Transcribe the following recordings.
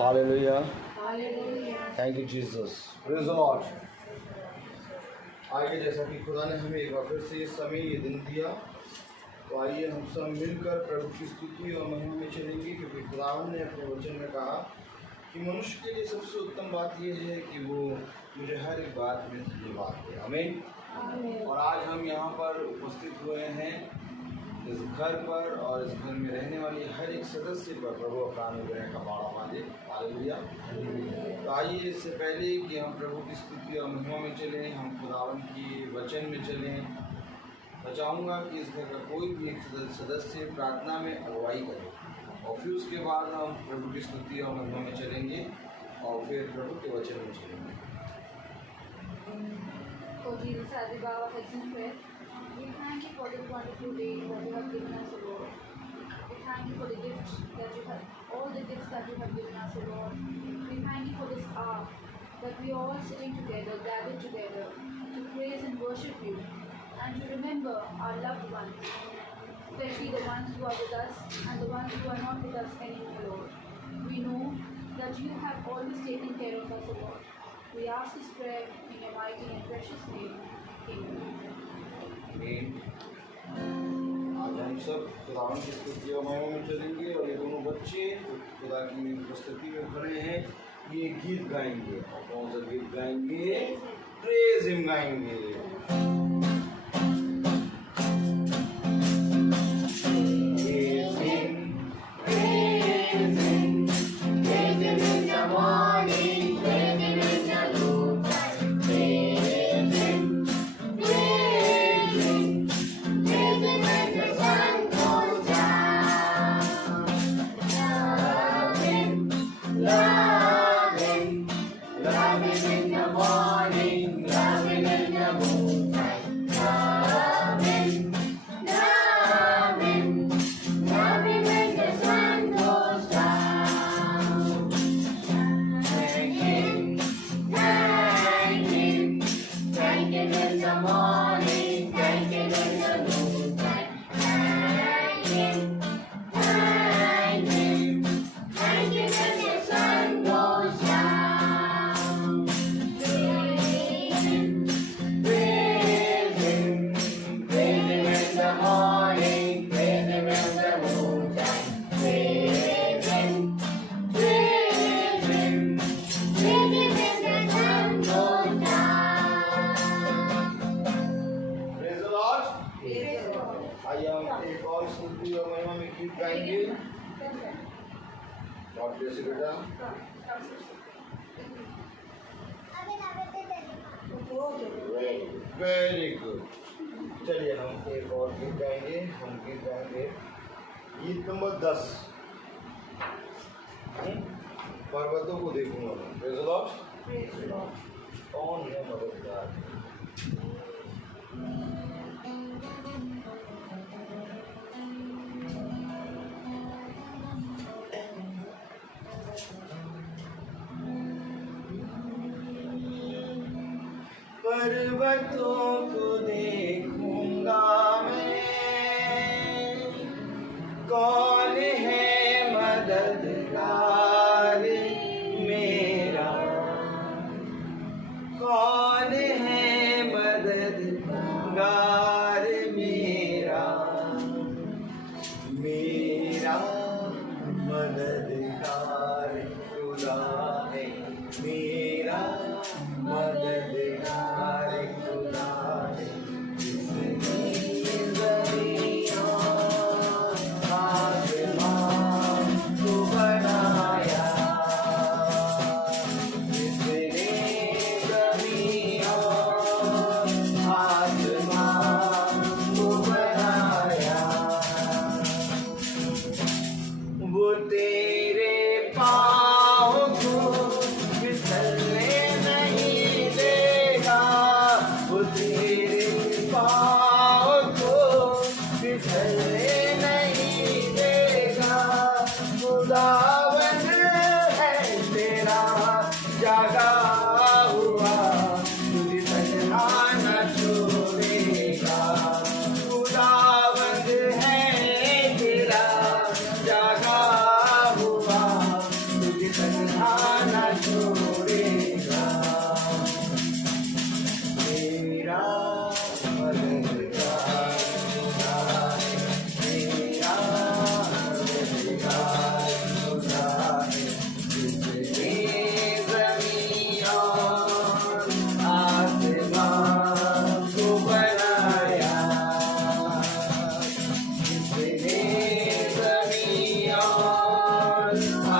Hallelujah. Hallelujah. Thank you, Jesus. Praise the Lord. आगे जैसा कि खुदा ने हमें एक बार फिर से ये समय ये दिन दिया, तो आइए हम सब मिलकर प्रभु की स्तुति और महिमा में चलेंगे, क्योंकि खुदावन ने अपने वचन में कहा कि मनुष्य के लिए सबसे उत्तम बात यह है कि वो मुझे हर एक बात में धन्यवाद दे। आमीन। और आज हम यहाँ पर उपस्थित हुए हैं इस घर पर, और इस घर में रहने वाली हर एक सदस्य पर प्रभु अपना अनुग्रह का बाड़ा बांधे। हालेलुया। तो आइए इससे पहले कि हम प्रभु की स्तुति और महिमा में चलें, हम खुदावन की वचन में चलें। मैं चाहूँगा कि इस घर का कोई भी एक सदस्य प्रार्थना में अगुवाई करे, और फिर उसके बाद हम प्रभु की स्तुति और महिमा में चलेंगे, और फिर प्रभु के वचन में चलेंगे। Oh Jesus, as we bow our heads in prayer, we thank you for this wonderful day that you have given us, O Lord. We thank you for the gifts that you have, all the gifts that you have given us, O Lord. We thank you for this hour that we are all sitting together, gathered together to praise and worship you, and to remember our loved ones, especially the ones who are with us and the ones who are not with us anymore, Lord. We know that you have always taken care of us, O Lord. We ask this prayer in your mighty and precious name. Amen. आज हम सब खुदावन की स्तुति और महिमा में चलेंगे, और ये दोनों बच्चे जो खुदा की उपस्थिति में खड़े हैं, ये गीत गाएंगे। और कौन सा गीत गाएंगे? प्रेज हिम गाएंगे। Very good. चलिए हम एक और गीत गाएंगे। हम गीत गाएंगे गीत नंबर 10, पर्वतों को देखूंगा मैं। Praise the Lord. कौन है मददगार? पर्वतों को देखूंगा मैं, कौन है मददगार मेरा? कौन है मददगार मेरा? मेरा मददगार खुदा है, मेरा मददगार खुदा है।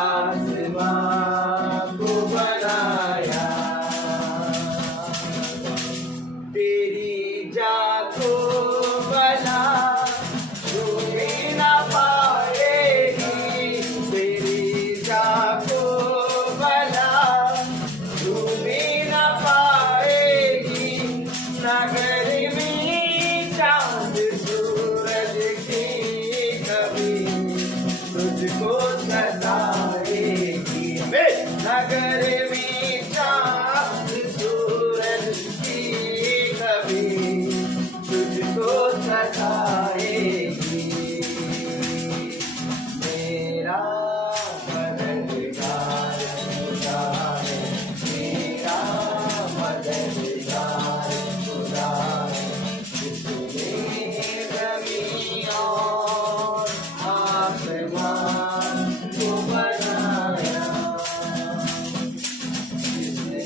आसमां को बनाया, तेरी जान को बना छू भी ना पाएगी, तेरी जान को बना छू भी ना पाएगी, नगर में चांद सूरज की कभी तुझको सताएगी, नगर में चांद सूरज की कभी तुझको सताएगी। मेरा मददगार खुदा है, मेरा मददगार खुदा है, जिसने ज़मीन और आसमान को बनाया, जिसने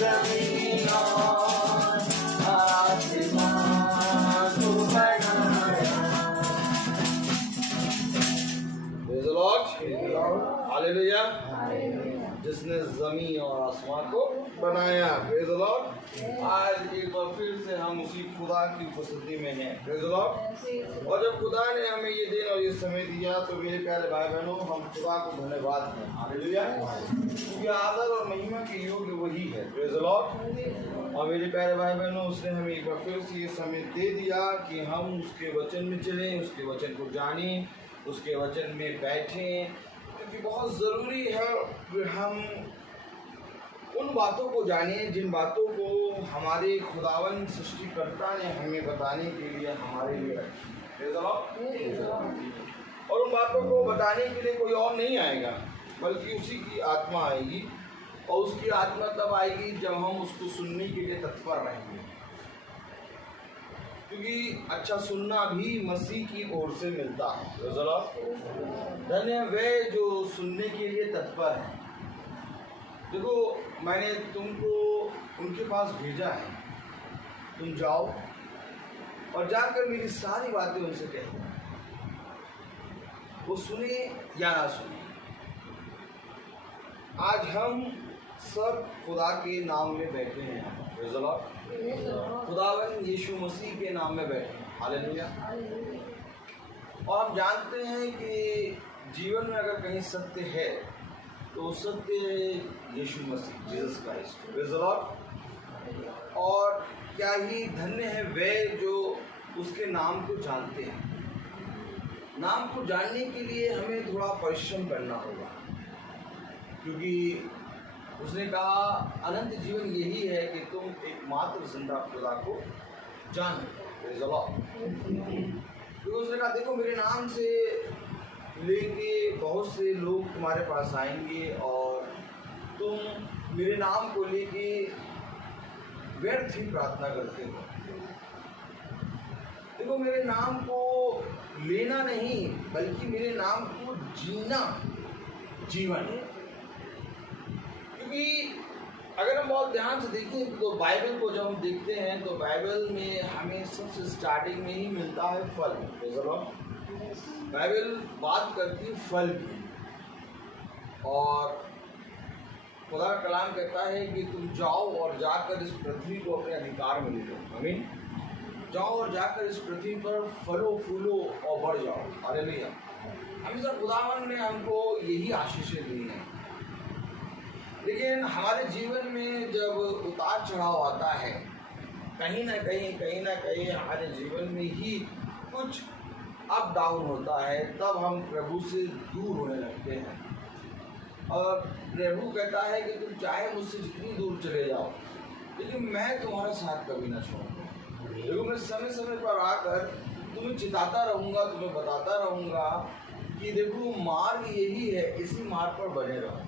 ज़मीन और आसमान को बनाया। Praise the Lord. हालेलुया। जिसने जमीन और आसमान को बनाया। Praise the Lord. आज एक बार फिर से हम उसी खुदा की उपस्थिति में हैं। Praise the Lord. और जब खुदा ने हमें ये दिन और ये समय दिया तो मेरे प्यारे भाई बहनों, हम खुदा को धन्यवाद दें। हालेलुया। क्योंकि आदर और महिमा के योग्य वही है। Praise the Lord. और मेरे प्यारे भाई बहनों, उसने हमें एक बार फिर से ये समय दे दिया कि हम उसके वचन में चलें, उसके वचन को जानें, उसके वचन में बैठें, क्योंकि बहुत ज़रूरी है कि हम उन बातों को जानें जिन बातों को हमारे खुदावन सृष्टिकर्ता ने हमें बताने के लिए हमारे लिए रखी। Praise the Lord. और उन बातों को बताने के लिए कोई और नहीं आएगा, बल्कि उसी की आत्मा आएगी, और उसकी आत्मा तब आएगी जब हम उसको सुनने के लिए तत्पर रहेंगे, क्योंकि अच्छा सुनना भी मसीह की ओर से मिलता है। Praise the Lord. धन्य वे जो सुनने के लिए तत्पर हैं। देखो, मैंने तुमको उनके पास भेजा है, तुम जाओ और जाकर मेरी सारी बातें उनसे कहो, वो सुने या ना सुने। आज हम सब खुदा के नाम में बैठे हैं। Praise the Lord. खुदावन यीशु मसीह के नाम में बैठे हैं। हालेलुया। और हम जानते हैं कि जीवन में अगर कहीं सत्य है तो सत्य है यीशु मसीह, Jesus Christ. Praise the Lord. और क्या ही धन्य है वे जो उसके नाम को जानते हैं। नाम को जानने के लिए हमें थोड़ा परिश्रम करना होगा, क्योंकि उसने कहा अनंत जीवन यही है कि तुम एकमात्र जिंदा खुदा को जानो। Praise the Lord. क्योंकि उसने कहा देखो, मेरे नाम से लेके बहुत से लोग तुम्हारे पास आएंगे और तुम मेरे नाम को लेके व्यर्थ ही प्रार्थना करते हो। देखो, मेरे नाम को लेना नहीं, बल्कि मेरे नाम को जीना जीवन है। क्योंकि अगर हम बहुत ध्यान से देखें तो बाइबल को जब हम देखते हैं तो बाइबल में हमें सबसे स्टार्टिंग में ही मिलता है फल। बाइबल बात करती है फल की, और खुदा का कलाम कहता है कि तुम जाओ और जाकर इस पृथ्वी को अपने अधिकार में ले लो। आमीन। जाओ और जाकर इस पृथ्वी पर फलो फूलो और बढ़ जाओ। हालेलुया। हमेशा खुदावन ने हमको यही आशीषें दी हैं, लेकिन हमारे जीवन में जब उतार चढ़ाव आता है, कहीं ना कहीं हमारे जीवन में ही कुछ अप डाउन होता है, तब हम प्रभु से दूर होने लगते हैं। और प्रभु कहता है कि तुम चाहे मुझसे जितनी दूर चले जाओ, लेकिन मैं तुम्हारा साथ कभी ना छोड़ूंगा। देखो, मैं समय समय पर आकर तुम्हें चिताता रहूँगा, तुम्हें बताता रहूँगा कि देखो मार्ग यही है, इसी मार्ग पर बने रहो।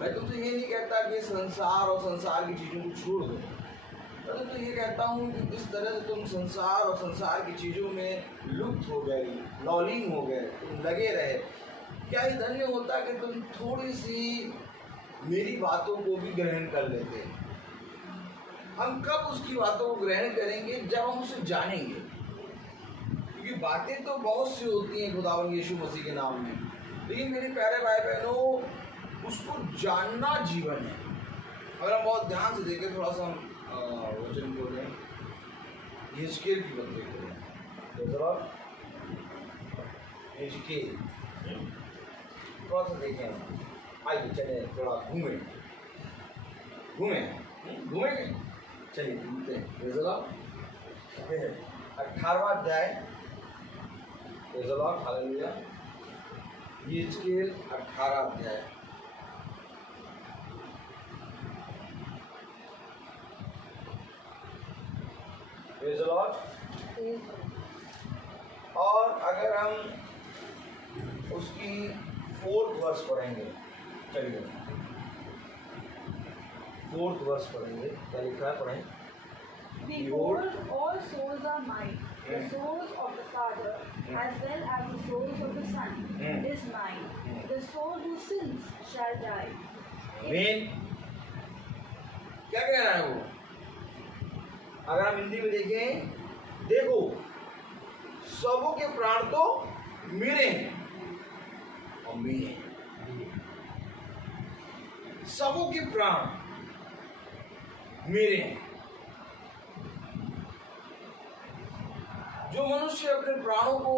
मैं तुमसे ये नहीं कहता कि संसार और संसार की चीज़ों को छोड़ दो, मैं तो ये कहता हूँ कि जिस तरह से तुम संसार और संसार की चीज़ों में लुप्त हो गए, लॉलिंग हो गए, तुम लगे रहे, क्या ही धन्य होता कि तुम थोड़ी सी मेरी बातों को भी ग्रहण कर लेते। हम कब उसकी बातों को ग्रहण करेंगे? जब हम उसे जानेंगे, क्योंकि बातें तो बहुत सी होती हैं खुदावन यीशु मसीह के नाम में, लेकिन मेरे प्यारे भाई बहनों, उसको जानना जीवन है। अगर हम बहुत ध्यान से देखें, थोड़ा सा हम वचन बोल रहे हैं, यहेजकेल की बात देख रहे हैं, तो जरा यहेजकेल थोड़ा सा देखें। आइए चले थोड़ा घूमें घूमेंगे, चलिए घूमते हैं। जरा 18वां अध्याय, हालेलुया, यहेजकेल 18 अध्याय। और अगर हम उसकी 4th वर्ष पढ़ेंगे, चलिए 4th वर्ष पढ़ेंगे, क्या लिखा है, पढ़ें। Behold, all souls are mine. The souls of the Father, as well as the souls of the Son, is mine. The soul who sins shall die. Main क्या कह रहा है वो? अगर हम हिंदी में देखें, देखो सबों के प्राण तो मेरे हैं और मेरे हैं। सबों के प्राण मेरे हैं। जो मनुष्य अपने प्राणों को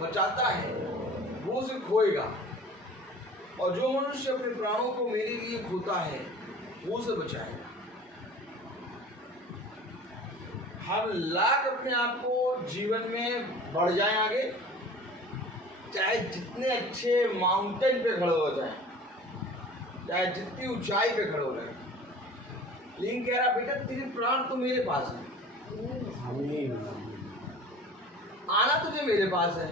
बचाता है वो उसे खोएगा, और जो मनुष्य अपने प्राणों को मेरे लिए खोता है वो उसे बचाएगा। हम लाख अपने आप को जीवन में बढ़ जाएं आगे, चाहे जितने अच्छे माउंटेन पे खड़े हो जाएं, चाहे जितनी ऊंचाई पे खड़े हो जाएं, लेकिन कह रहा बेटा तेरे प्राण तो मेरे पास है, आना तुझे मेरे पास है।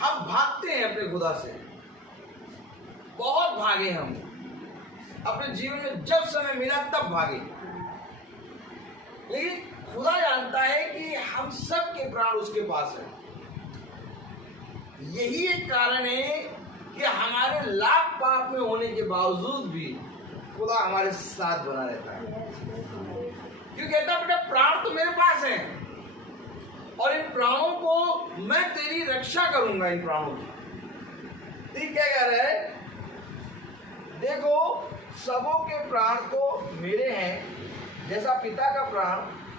हम भागते हैं अपने खुदा से, बहुत भागे हम अपने जीवन में, जब समय मिला तब भागे, लेकिन खुदा जानता है कि हम सब के प्राण उसके पास है। यही एक कारण है कि हमारे लाख पाप में होने के बावजूद भी खुदा हमारे साथ बना रहता है, क्यों कहता बेटा प्राण तो मेरे पास है और इन प्राणों को मैं तेरी रक्षा करूंगा। इन प्राणों की ठीक क्या कह रहा है? देखो सबों के प्राण तो मेरे हैं, जैसा पिता का प्राण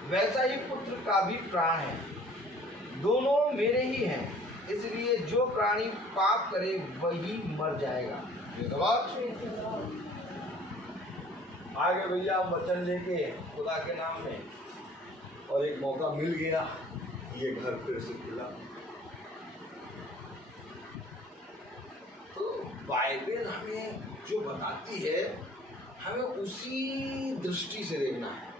वैसा ही पुत्र का भी प्राण है, दोनों मेरे ही हैं। इसलिए जो प्राणी पाप करे वही मर जाएगा। आगे भैया हम वचन लेके खुदा के नाम में, और एक मौका मिल गया, ये घर फिर से खुला। तो बाइबल हमें जो बताती है हमें उसी दृष्टि से देखना है।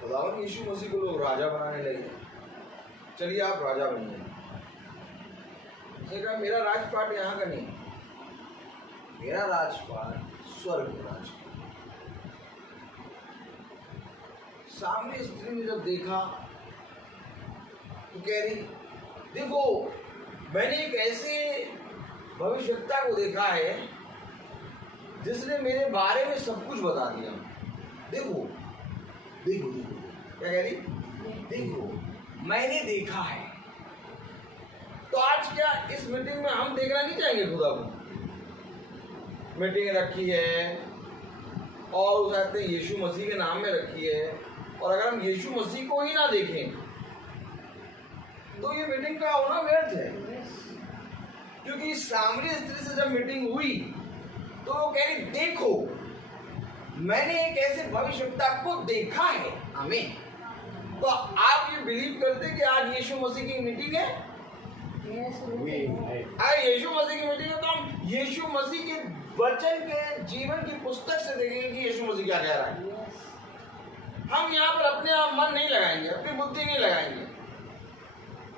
खुदावंद यीशु मसीह को लोग राजा बनाने लगे, चलिए आप राजा बनिए। उसने कहा मेरा राजपाट यहाँ का नहीं, मेरा राजपाट स्वर्ग का राज। सामने स्त्री ने जब देखा तो कह रही देखो मैंने एक ऐसे भविष्यवक्ता को देखा है जिसने मेरे बारे में सब कुछ बता दिया। देखो देखो देखो क्या कह रही, देखो मैंने देखा है। तो आज क्या इस मीटिंग में हम देखना नहीं चाहेंगे खुदा को? मीटिंग रखी है और उस आते यीशु मसीह के नाम में रखी है, और अगर हम यीशु मसीह को ही ना देखें तो ये मीटिंग का होना व्यर्थ है। क्योंकि सामरी स्त्री से जब मीटिंग हुई तो वो कह रही देखो मैंने एक ऐसे भविष्यवक्ता को देखा है। आमीन। तो आप ये बिलीव करते कि आज यीशु मसीह की मीटिंग है? आज यीशु मसीह की मीटिंग है तो हम यीशु मसीह के वचन के जीवन की पुस्तक से देखेंगे कि यीशु मसीह क्या कह रहा है। हम यहाँ पर अपने आप मन नहीं लगाएंगे, अपनी बुद्धि नहीं लगाएंगे,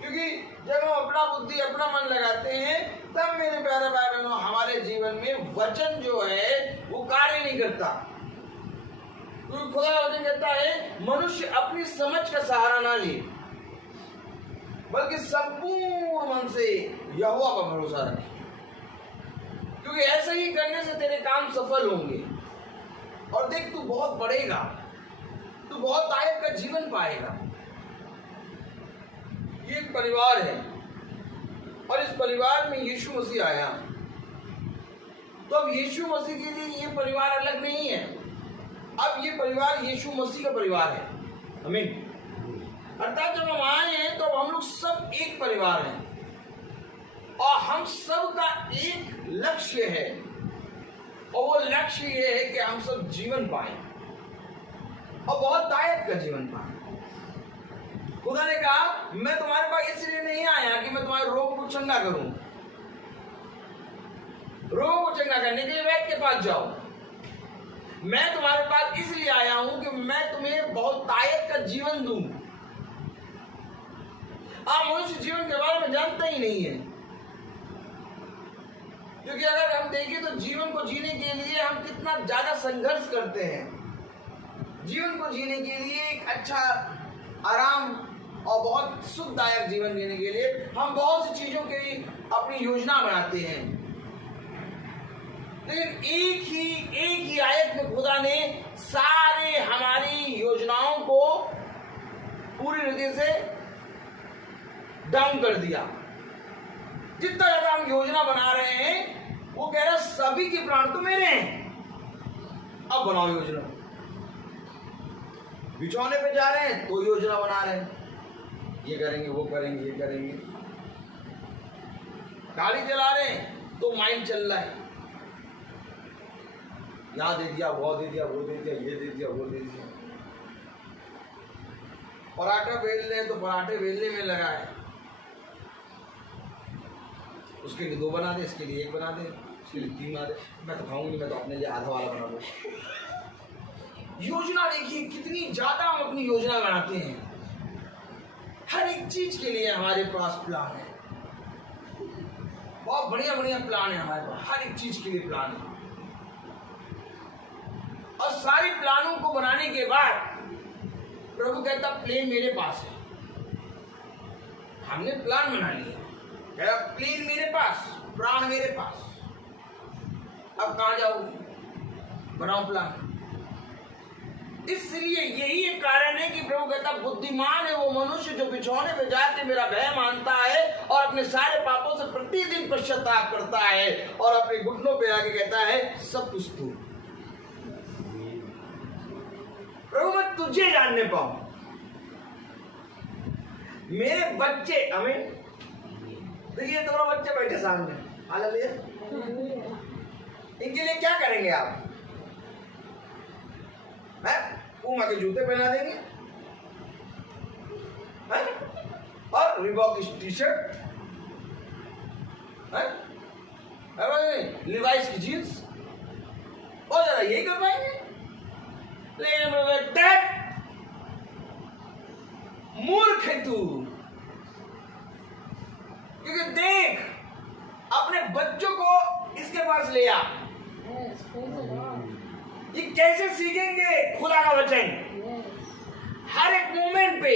क्योंकि जब हम अपना बुद्धि अपना मन लगाते हैं तब मेरे प्यारे भाई बहनों हमारे जीवन में वचन जो है वो कार्य नहीं करता। क्योंकि खुदा वचन कहता है मनुष्य अपनी समझ का सहारा ना ले, बल्कि संपूर्ण मन से यहोवा पर भरोसा रखे, क्योंकि ऐसा ही करने से तेरे काम सफल होंगे। और देख तू बहुत बढ़ेगा, तू बहुत आयत का जीवन पाएगा। परिवार है और इस परिवार में यीशु मसीह आया। तो अब यीशु मसीह के लिए ये परिवार अलग नहीं है, अब ये परिवार यीशु मसीह का परिवार है। आमीन। अर्थात जब हम आए हैं तो अब हम लोग सब एक परिवार हैं और हम सब का एक लक्ष्य है और वो लक्ष्य ये है कि हम सब जीवन पाए और बहुत दायक का जीवन पाए। खुदा ने कहा मैं तुम्हारे पास इसलिए नहीं आया कि मैं तुम्हारे रोग को चंगा करूं। रोग को चंगा करने के लिए वैद्य के पास जाओ। मैं तुम्हारे पास इसलिए आया हूं कि मैं तुम्हें बहुत दायक का जीवन दूं। आप मनुष्य जीवन के बारे में जानते ही नहीं है, क्योंकि अगर हम देखें तो जीवन को जीने के लिए हम कितना ज्यादा संघर्ष करते हैं। जीवन को जीने के लिए एक अच्छा आराम और बहुत सुखदायक जीवन जीने के लिए हम बहुत सी चीजों की अपनी योजना बनाते हैं, लेकिन एक ही आयत में खुदा ने सारे हमारी योजनाओं को पूरी रीति से डाउन कर दिया। जितना ज्यादा हम योजना बना रहे हैं वो कह रहा सभी के प्राण तो मेरे हैं, अब बनाओ योजना। बिछौने पे जा रहे हैं तो योजना बना रहे हैं, ये करेंगे वो करेंगे ये करेंगे। गाड़ी चला रहे हैं तो माइंड चल रहा है, यहाँ दे दिया वो दे दिया वो दे दिया ये दे दिया वो दे दिया। पराठा बेल रहे हैं तो पराठे बेलने में लगा है, उसके लिए 2 बना दे, इसके लिए 1 बना दे, उसके लिए 3 बना दे। मैं तो खाऊंगी, मैं तो अपने लिए आधा वाला बना दूँ। योजना देखिए कितनी ज्यादा हम अपनी योजना बनाते हैं। हर एक चीज के लिए हमारे पास प्लान है, बहुत बढ़िया बढ़िया प्लान है हमारे पास, हर एक चीज के लिए प्लान है। और सारे प्लानों को बनाने के बाद प्रभु कहता प्लेन मेरे पास है। हमने प्लान बना लिया, कहता प्लेन मेरे पास, प्राण मेरे पास, अब कहां जाओगे, बनाओ प्लान। इसलिए यही एक कारण है कि प्रभु कहता बुद्धिमान है वो मनुष्य जो बिछौने पे जाके मेरा भय मानता है और अपने सारे पापों से प्रतिदिन पश्चाताप करता है और अपने घुटनों पे आके कहता है सब कुछ तू। प्रभु मैं तुझे जानने पाऊं। मेरे बच्चे हमें देखिए, दोनों बच्चे बैठे सामने, हालेलुया। इनके लिए क्या करेंगे आप? पूमा के जूते पहना देंगे और रिबॉक की टी-शर्ट, लिवाइस की जींस, और ज्यादा यही कर पाएंगे। लेकिन मूर्ख है तू, क्योंकि देख अपने बच्चों को इसके पास ले आ। ये कैसे सीखेंगे खुदा का वचन? हर एक मोमेंट पे,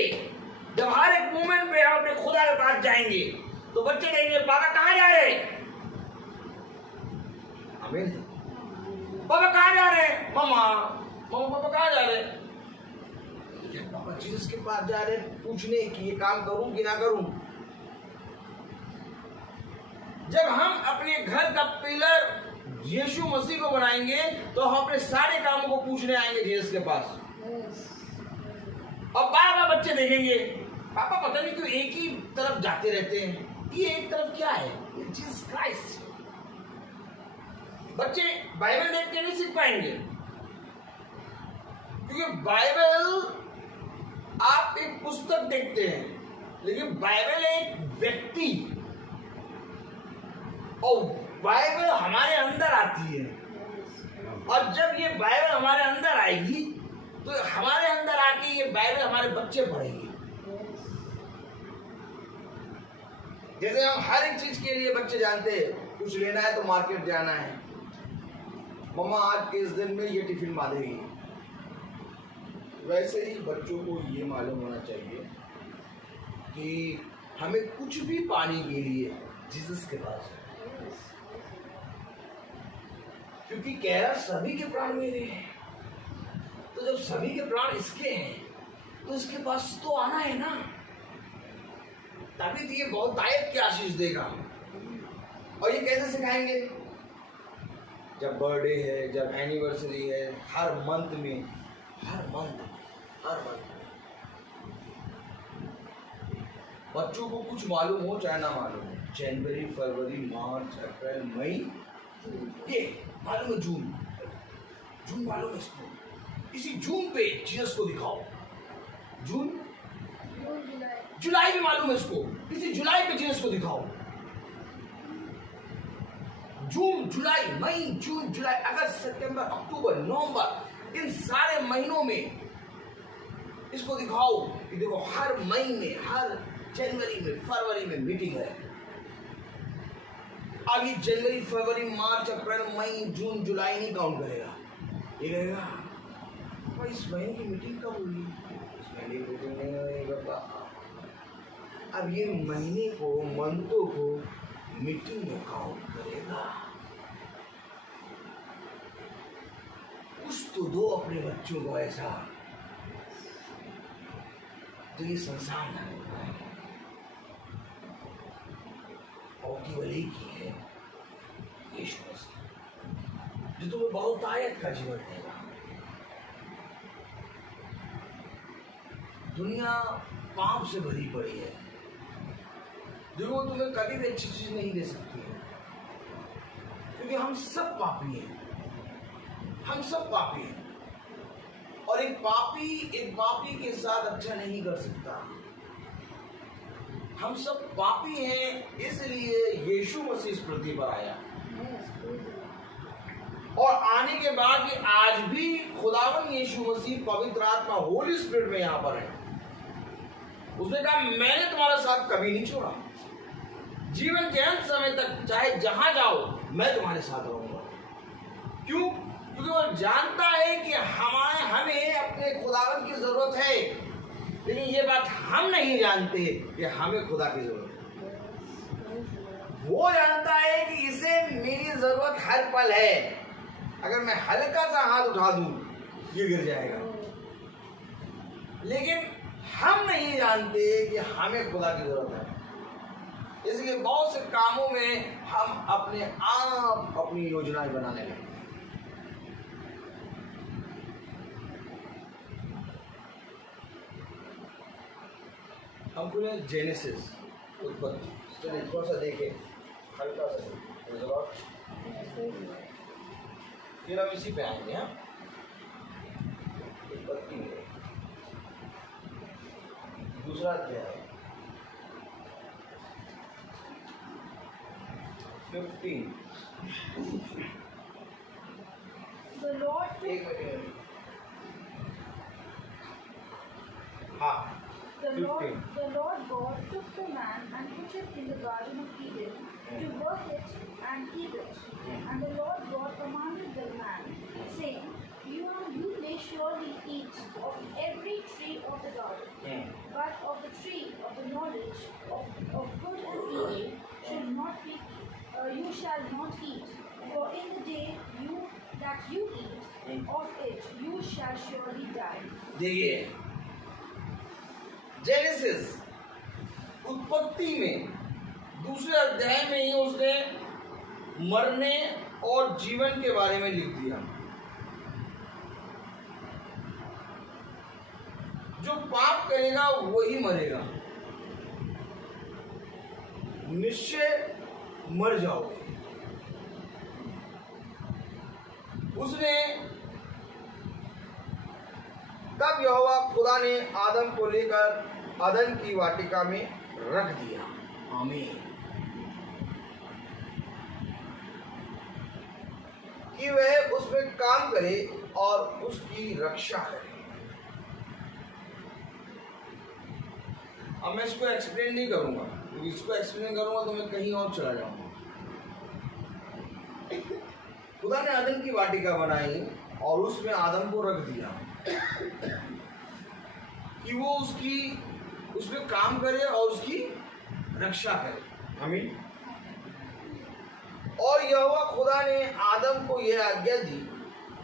जब हर एक मोमेंट पे हम अपने खुदा के पास जाएंगे तो बच्चे कहेंगे पापा कहाँ जा रहे हैं? आमीन। पापा कहाँ जा रहे हैं? मम्मा पापा कहाँ जा रहे हैं? पापा जीसस के पास जा रहे हैं पूछने कि ये काम करूं कि ना करूं। जब हम अपने घर का पिलर यीशु मसीह को बनाएंगे तो हम अपने सारे कामों को पूछने आएंगे जीसस के पास। और बार-बार बच्चे देखेंगे पापा पता नहीं क्यों एक ही तरफ जाते रहते हैं, ये एक तरफ क्या है? Jesus Christ. बच्चे बाइबल देख के नहीं सीख पाएंगे, क्योंकि बाइबल आप एक पुस्तक देखते हैं, लेकिन बाइबल एक व्यक्ति, और बाइबल हमारे अंदर आती है। और जब ये बाइबल हमारे अंदर आएगी तो हमारे अंदर आके ये बाइबल हमारे बच्चे पढ़ेंगे। जैसे हम हर एक चीज के लिए बच्चे जानते हैं, कुछ लेना है तो मार्केट जाना है, मम्मा आज के इस दिन में ये टिफिन बांधेगी। वैसे ही बच्चों को ये मालूम होना चाहिए कि हमें कुछ भी पाने के लिए जीसस के पास है, क्योंकि कह रहा सभी के प्राण मेरे हैं। तो जब सभी के प्राण इसके हैं तो इसके पास तो आना है ना। तभी तो ये बहुतायत की आशीष देगा। और ये कैसे सिखाएंगे? जब बर्थडे है, जब एनिवर्सरी है, हर मंथ में बच्चों को कुछ मालूम हो चाहे ना मालूम हो, जनवरी, फरवरी, मार्च, अप्रैल, मई, ये मालूम है, जून मालूम है इसको। इसी जून पे जीसस को दिखाओ। जुलाई भी मालूम है इसको, इसी जुलाई पे जीसस को दिखाओ। जून, जुलाई, मई, जून, जुलाई, अगस्त, सितंबर, अक्टूबर, नवंबर, इन सारे महीनों में इसको दिखाओ कि देखो हर मई में, हर जनवरी में, फरवरी में मीटिंग है। आगे जनवरी, फरवरी, मार्च, अप्रैल, मई, जून, जुलाई नहीं काउंट करेगा। ये कहेगा भाई इस महीने की मीटिंग कब हुई? इस महीने की मीटिंग नहीं होगा। अब ये महीने को, मंथों को मीटिंग में काउंट करेगा। कुछ तो दो अपने बच्चों को ऐसा तो ये संसार ना हो पाए। और केवल एक ही है, यीशु मसीह, जो तुम्हें बहुतायत का जीवन देगा। दुनिया पाप से भरी पड़ी है, जो वो तुम्हें कभी भी अच्छी चीज नहीं दे सकती है, क्योंकि हम सब पापी हैं। और एक पापी के साथ अच्छा नहीं कर सकता। हम सब पापी हैं, इसलिए यीशु मसीह इस पृथ्वी पर आया। और आने के बाद भी आज भी खुदावन यीशु मसीह पवित्र आत्मा होली स्पिरिट में यहां पर है। उसने कहा मैंने तुम्हारा साथ कभी नहीं छोड़ा, जीवन के अंत समय तक चाहे जहां जाओ मैं तुम्हारे साथ रहूंगा। क्यों? क्योंकि वो जानता है कि हमें अपने खुदावन की जरूरत है, लेकिन ये बात हम नहीं जानते कि हमें खुदा की जरूरत है। वो जानता है कि इसे मेरी जरूरत हर पल है, अगर मैं हल्का सा हाथ उठा दूं ये गिर जाएगा। लेकिन हम नहीं जानते कि हमें खुदा की जरूरत है, इसलिए बहुत से कामों में हम अपने आप अपनी योजनाएं बनाने लगे। हम खुले जेनेसिस, उत्पत्ति, चलिए थोड़ा सा देखें, हल्का सा फिर हम इसी पे आएंगे। हाँ, उत्पत्ति में दूसरा अध्याय 15। एक मिनट। हाँ, The Lord God took the man and put him in the garden of Eden to work it and keep it. And the Lord God commanded the man, saying, You may surely eat of every tree of the garden, but of the tree of the knowledge of good and evil you shall not eat. For in the day that you eat of it, you shall surely die. देखिए, genesis उत्पत्ति में दूसरे अध्याय में ही उसने मरने और जीवन के बारे में लिख दिया। जो पाप करेगा वही मरेगा, निश्चय मर जाओगे। उसने तब यहोवा खुदा ने आदम को लेकर अदन की वाटिका में रख दिया। आमीन। कि वह उसमें काम करे और उसकी रक्षा करे। अब मैं इसको एक्सप्लेन नहीं करूंगा, क्योंकि इसको एक्सप्लेन करूंगा तो मैं कहीं और चला जाऊंगा। खुदा ने अदन की वाटिका बनाई और उसमें आदम को रख दिया कि वो उसमें काम करे और उसकी रक्षा करे। आमीन। और यहोवा खुदा ने आदम को यह आज्ञा दी,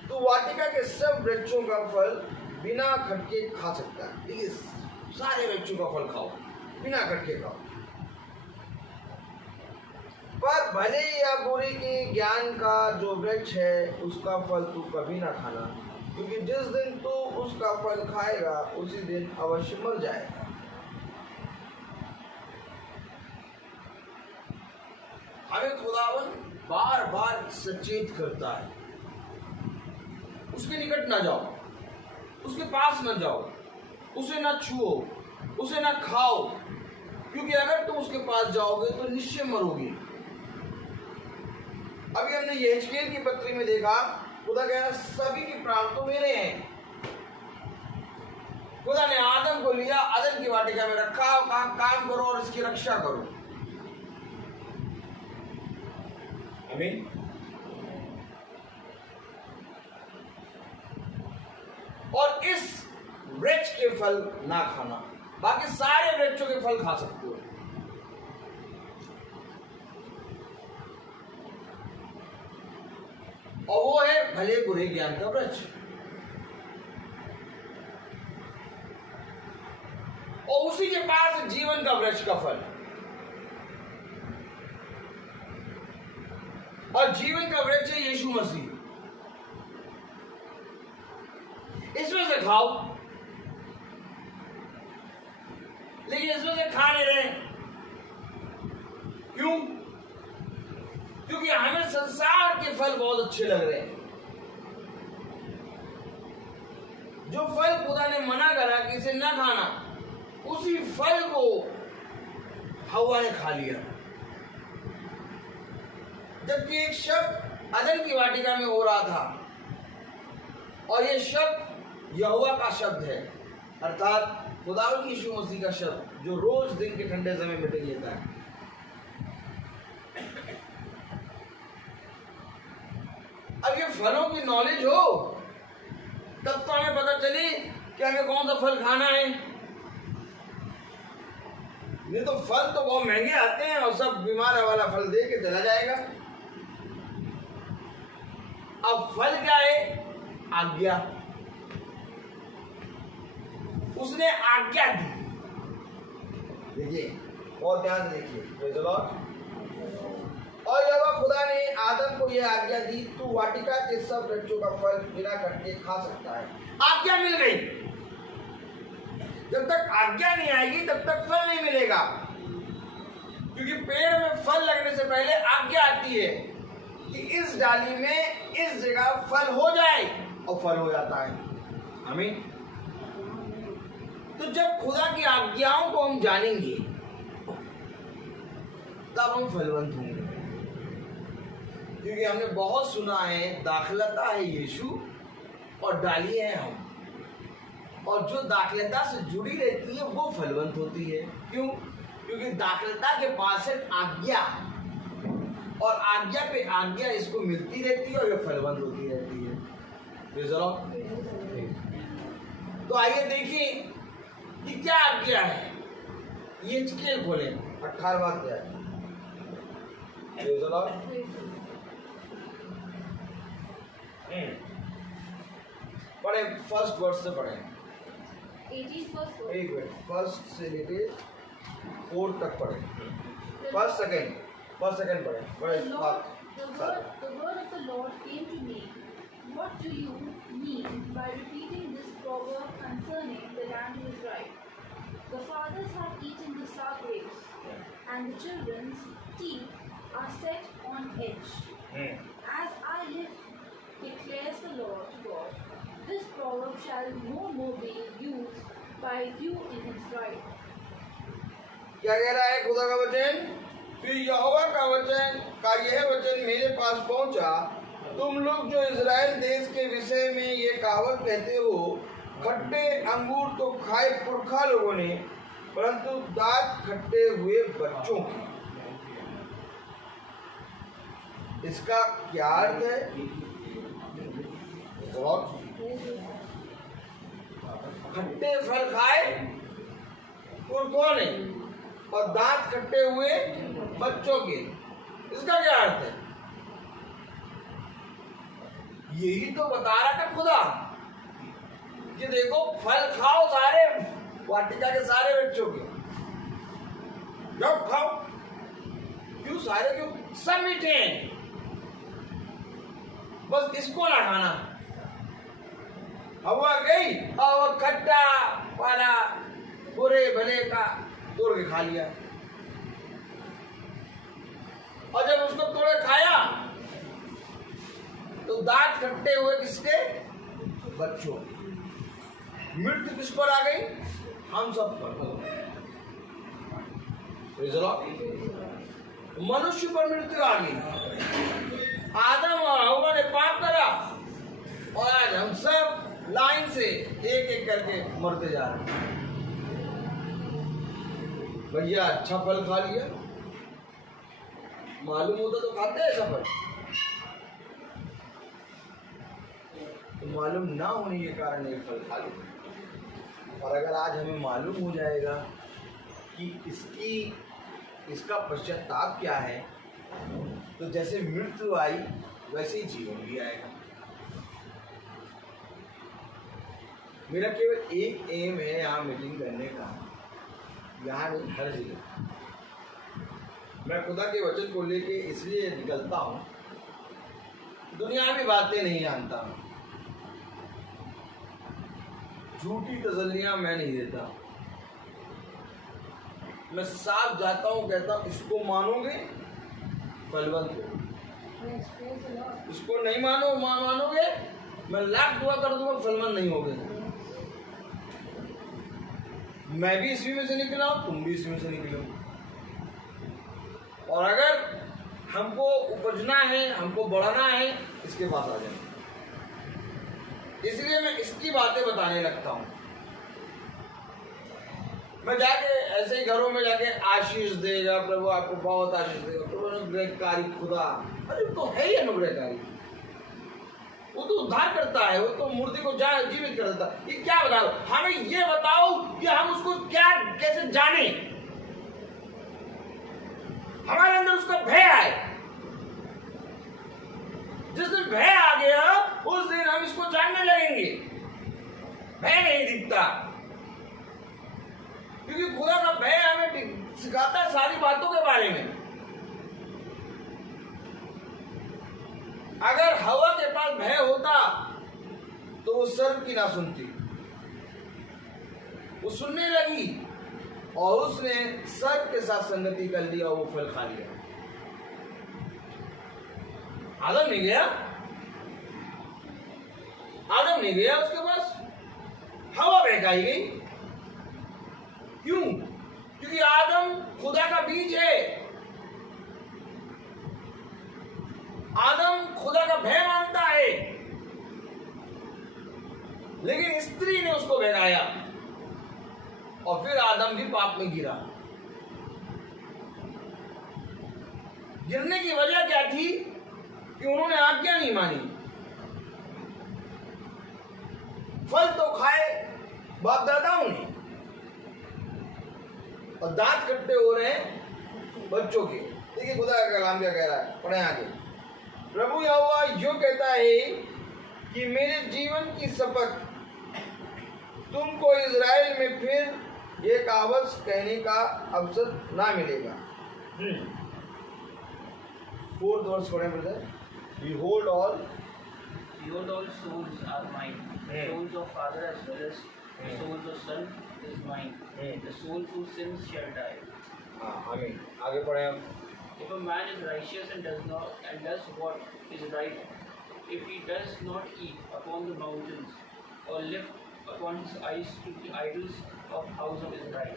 तो वाटिका के सब वृक्षों का फल बिना खटके खा सकता है। देखिए, सारे वृक्षों का फल खाओ, बिना खटके खाओ, पर भले ही या बुरी की ज्ञान का जो वृक्ष है उसका फल तू कभी ना खाना, क्योंकि जिस दिन तू उसका फल खाएगा उसी दिन अवश्य मर जाएगा। हमें खुदावन बार बार सचेत करता है, उसके निकट ना जाओ, उसके पास ना जाओ, उसे ना छुओ, उसे ना खाओ, क्योंकि अगर तुम उसके पास जाओगे तो निश्चय मरोगे। अभी हमने यहेजकेल की पत्री में देखा, खुदा कह रहा सभी के प्राण तो मेरे हैं। खुदा ने आदम को लिया, अदन की वाटिका में रखा, कहा काम करो और इसकी रक्षा करो। आमीन। और इस वृक्ष के फल ना खाना, बाकी सारे वृक्षों के फल खा सकते हो। और वो है भले बुरे ज्ञान का वृक्ष। और उसी के पास जीवन का वृक्ष का फल, और जीवन का वृक्ष है यीशु मसीह। इसमें से खाओ, लेकिन इसमें से खा नहीं रहे। क्यों? क्योंकि हमें संसार के फल बहुत अच्छे लग रहे हैं। जो फल खुदा ने मना करा कि इसे न खाना, उसी फल को हवा ने खा लिया। जबकि एक शब्द अदन की वाटिका में हो रहा था, और यह शब्द यहोवा का शब्द है, अर्थात खुदावंद यीशु मसीह का शब्द, जो रोज दिन के ठंडे समय में टिक लेता है। अब ये फलों की नॉलेज हो तब तो हमें पता चले कि हमें कौन सा फल खाना है। नहीं तो फल तो बहुत महंगे आते हैं और सब बीमार वाला फल दे के चला जाएगा। अब फल क्या है? आज्ञा। उसने आज्ञा दी। देखिए और ध्यान से देखिए, और जब खुदा ने आदम को यह आज्ञा दी, तू वाटिका के सब वृक्षों का फल बिना कटके खा सकता है। आज्ञा मिल गई। जब तक आज्ञा नहीं आएगी तब तक फल नहीं मिलेगा, क्योंकि पेड़ में फल लगने से पहले आज्ञा आती है कि इस डाली में इस जगह फल हो जाए, और फल हो जाता है। आमीन। तो जब खुदा की आज्ञाओं को हम जानेंगे तब हम फलवंत होंगे, क्योंकि हमने बहुत सुना है दाखलता है यीशु और डाली है हम, और जो दाखलता से जुड़ी रहती है वो फलवंत होती है। क्यों? क्योंकि दाखलता के पास है आज्ञा, और आज्ञा पे आज्ञा इसको मिलती रहती है और ये फलवंत होती रहती है। तो आइए देखिए कि क्या आज्ञा है। ये यहेजकेल खोले 18वां अध्याय। पढ़े, फर्स्ट वर्स से पढ़े। 18 एक मिनट, फर्स्ट से लेके 4 तक पढ़े। फर्स्ट सेकंड पढ़े। The word of the Lord came to me. What do you mean by repeating this proverb concerning the land of Israel? The fathers have eaten the sour grapes, and the children's teeth are set on edge. As I live, declares the Lord God, this proverb shall no more be used by you in Israel. क्या कह रहा है खुदा का वचन? फिर यहोवा का वचन का यह वचन मेरे पास पहुंचा, तुम लोग जो इज़राइल देश के विषय में ये कहावत कहते हो, खट्टे अंगूर तो खाए पुरखा लोगों ने, परंतु दांत खट्टे हुए बच्चों के। इसका क्या अर्थ है? खट्टे फल खाए पुरखों ने और दांत खट्टे हुए बच्चों के। इसका क्या अर्थ है? यही तो बता रहा था खुदा कि देखो फल खाओ सारे वाटिका के सारे बच्चों के, जब खाओ। क्यों? सारे क्यों, सब मीठे हैं, बस इसको ना खाना। हवा गई और वो खट्टा वाला बुरे भले का तोड़ के खा लिया, और जब उसको तोड़े खाया तो दांत खट्टे हुए किसके, बच्चों। मृत्यु किस पर आ गई, हम सब पर। मनुष्य पर मृत्यु आ गई। आदम और हव्वा ने पाप करा और आज हम सब लाइन से एक एक करके मरते जा रहे हैं। भैया अच्छा फल खा लिया, मालूम होता तो खाते हैं ऐसा फल, तो मालूम ना होने के कारण ये फल खा लिया। और अगर आज हमें मालूम हो जाएगा कि इसका पश्चाताप क्या है, तो जैसे मृत्यु आई वैसे ही जीवन भी आएगा। मेरा केवल एक एम है यहाँ मीटिंग करने का, यहाँ नहीं हर जगह। मैं खुदा के वचन को लेके इसलिए निकलता हूँ, दुनियावी बातें नहीं जानता हूँ, झूठी तसल्लियाँ मैं नहीं देता। मैं साफ जाता हूँ, कहता हूँ इसको मानोगे फलवंत हो, इसको नहीं मानोगे मैं लाख दुआ कर दूंगा फलवंत नहीं होगे। मैं भी इसी में से निकला, तुम भी इसी में से निकलो। और अगर हमको उपजना है, हमको बढ़ना है, इसके पास आ जाए। इसलिए मैं इसकी बातें बताने लगता हूँ। मैं जाके ऐसे ही घरों में जाके आशीष देगा प्रभु, आपको बहुत आशीष देगा प्रभु, अनुग्रहकारी खुदा। अरे तो है ही अनुग्रहकारी, वो तो उद्धार करता है, वो तो मूर्ति को जीवित कर देता है। ये क्या बताओ, हमें ये बताओ कि हम उसको क्या कैसे जाने, हमारे अंदर उसका भय आए। जिस दिन भय आ गया उस दिन हम इसको जानने लगेंगे। भय नहीं दिखता, क्योंकि खुदा का भय हमें सिखाता है सारी बातों के बारे में। अगर हवा के पास भय होता तो वो सर्प की ना सुनती, वो सुनने लगी और उसने सर्प के साथ संगति कर लिया और वो फल खा लिया। आदम नहीं गया, आदम नहीं गया उसके पास, हवा बहकाई गई। क्यों? क्योंकि आदम खुदा का बीज है, आदम खुदा का भय मानता है, लेकिन स्त्री ने उसको बहकाया और फिर आदम भी पाप में गिरा। गिरने की वजह क्या थी कि उन्होंने आज्ञा नहीं मानी। फल तो खाए बाप दादाओं ने और दांत खट्टे हो रहे हैं बच्चों के। देखिए खुदा का कलाम क्या कह रहा है, पढ़े आगे। प्रभु यहोवा यो कहता है कि मेरे जीवन की शपथ, तुमको इजराइल में फिर एक आवाज कहने का अवसर ना मिलेगा। 4th वर्ष पढ़े brother. Behold all souls are mine. The souls of father as well as the souls of son is mine. The soul who sins shall die. आमीन। आगे पढ़े हम। If a man is righteous and does what is right, if he does not eat upon the mountains or lift upon his eyes to the idols of house of Israel.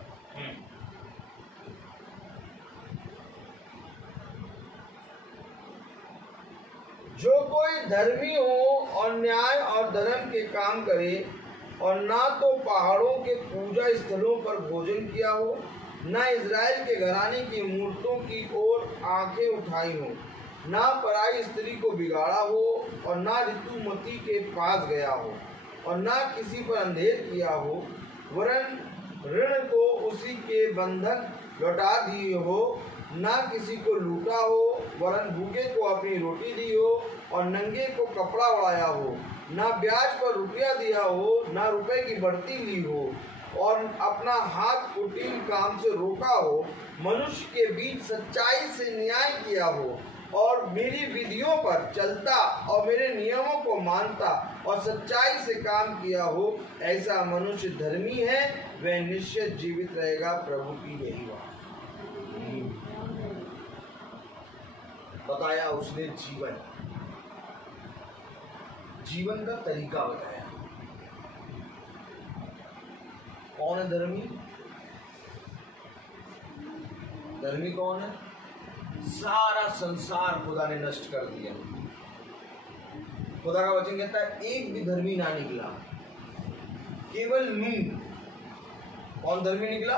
जो कोई धर्मी हो और न्याय और धर्म के काम करे और ना तो पहाड़ों के पूजा स्थलों पर भोजन किया हो, ना इजराइल के घराने की मूर्तों की ओर आंखें उठाई हो, ना पराई स्त्री को बिगाड़ा हो और ना ऋतुमती के पास गया हो और ना किसी पर अंधेर किया हो, वरन ऋण को उसी के बंधन लौटा दिए हो, ना किसी को लूटा हो, वरन भूखे को अपनी रोटी दी हो और नंगे को कपड़ा उड़ाया हो, ना ब्याज पर रुपया दिया हो, ना रुपए की बढ़ती ली हो और अपना हाथ कुटिल काम से रोका हो, मनुष्य के बीच सच्चाई से न्याय किया हो और मेरी विधियों पर चलता और मेरे नियमों को मानता और सच्चाई से काम किया हो, ऐसा मनुष्य धर्मी है, वह निश्चित जीवित रहेगा। प्रभु की यही बात बताया उसने। जीवन का तरीका बताया। कौन है धर्मी? धर्मी कौन है? सारा संसार खुदा ने नष्ट कर दिया। खुदा का वचन कहता है एक भी धर्मी ना निकला, केवल नूह। कौन धर्मी निकला?